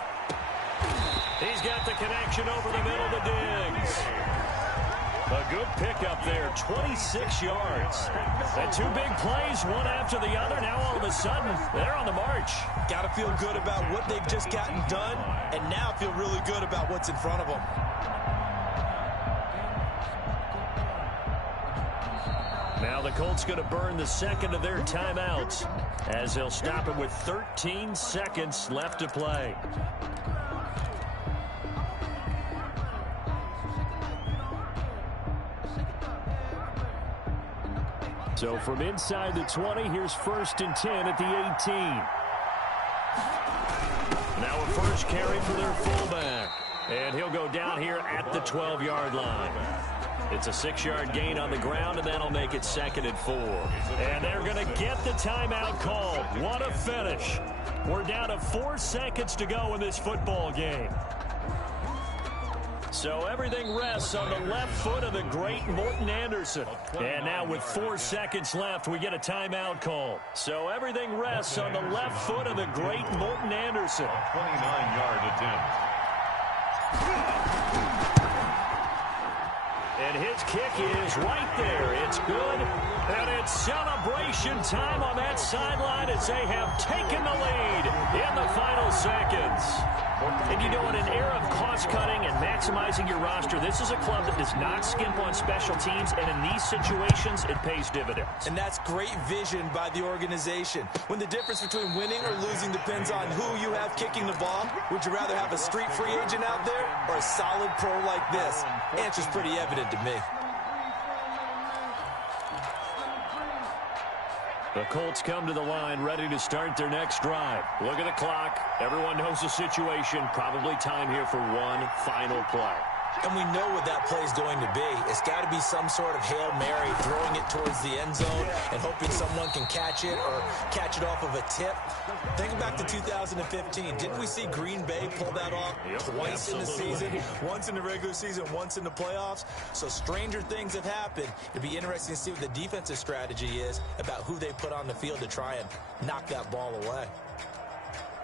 He's got the connection over the middle to Diggs. A good pickup there, 26 yards. And two big plays, one after the other. Now all of a sudden, they're on the march. Got to feel good about what they've just gotten done, and now feel really good about what's in front of them. Now the Colts going to burn the second of their timeouts as they'll stop it with 13 seconds left to play. So from inside the 20, here's first and 10 at the 18. Now a first carry for their fullback. And he'll go down here at the 12-yard line. It's a 6-yard gain on the ground, and that'll make it second and 4. And they're going to get the timeout called. What a finish. We're down to 4 seconds to go in this football game. So everything rests on the left foot of the great Morton Anderson. And now with 4 seconds left, we get a timeout call. So everything rests on the left foot of the great Morton Anderson. 29-yard attempt. And his kick is right there. It's good. And it's celebration time on that sideline as they have taken the lead in the final seconds. And you know, in an era of cost-cutting and maximizing your roster, this is a club that does not skimp on special teams, and in these situations, it pays dividends. And that's great vision by the organization. When the difference between winning or losing depends on who you have kicking the ball, would you rather have a street free agent out there or a solid pro like this? Answer's pretty evident to me. The Colts come to the line ready to start their next drive. Look at the clock. Everyone knows the situation. Probably time here for one final play. And we know what that play is going to be. It's got to be some sort of Hail Mary, throwing it towards the end zone and hoping someone can catch it or catch it off of a tip. Think back to 2015. Didn't we see Green Bay pull that off twice in the season? Once in the regular season, once in the playoffs. So stranger things have happened. It'd be interesting to see what the defensive strategy is about who they put on the field to try and knock that ball away.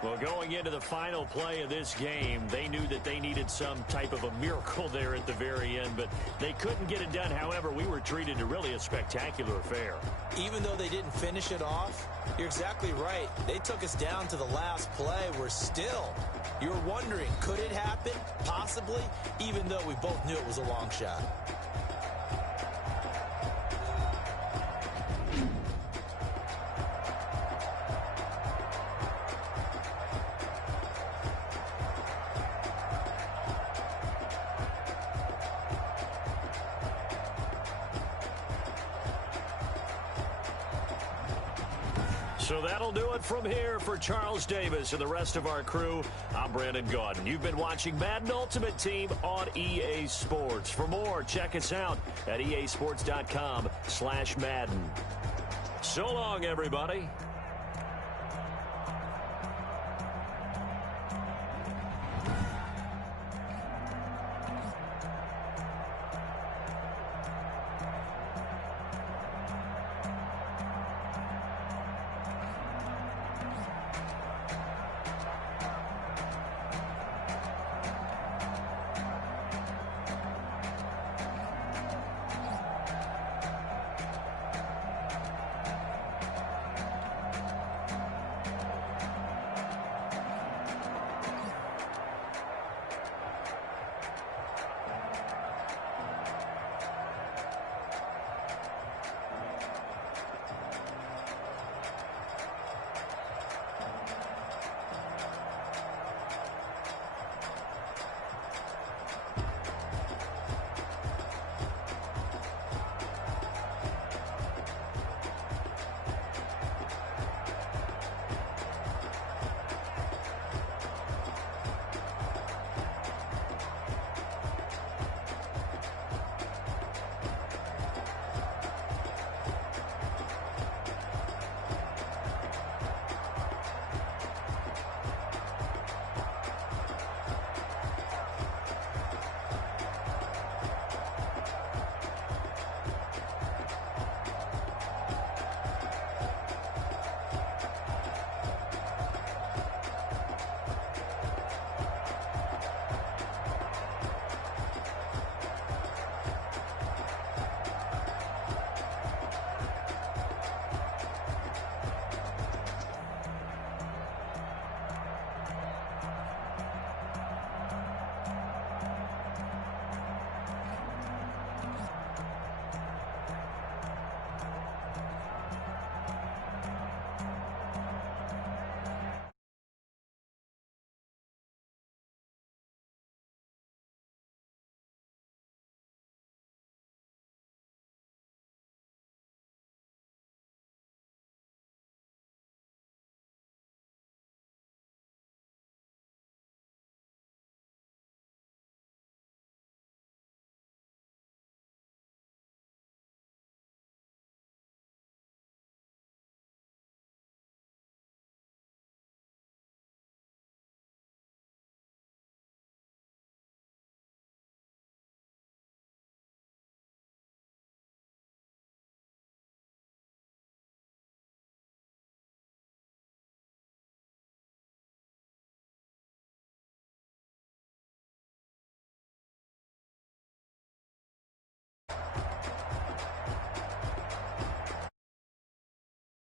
Well, going into the final play of this game, they knew that they needed some type of a miracle there at the very end, but they couldn't get it done. However, we were treated to really a spectacular affair. Even though they didn't finish it off, you're exactly right. They took us down to the last play. We're still, you're wondering, could it happen? Possibly, even though we both knew it was a long shot. So that'll do it from here for Charles Davis and the rest of our crew. I'm Brandon Gaudin. You've been watching Madden Ultimate Team on EA Sports. For more, check us out at easports.com/Madden. So long, everybody.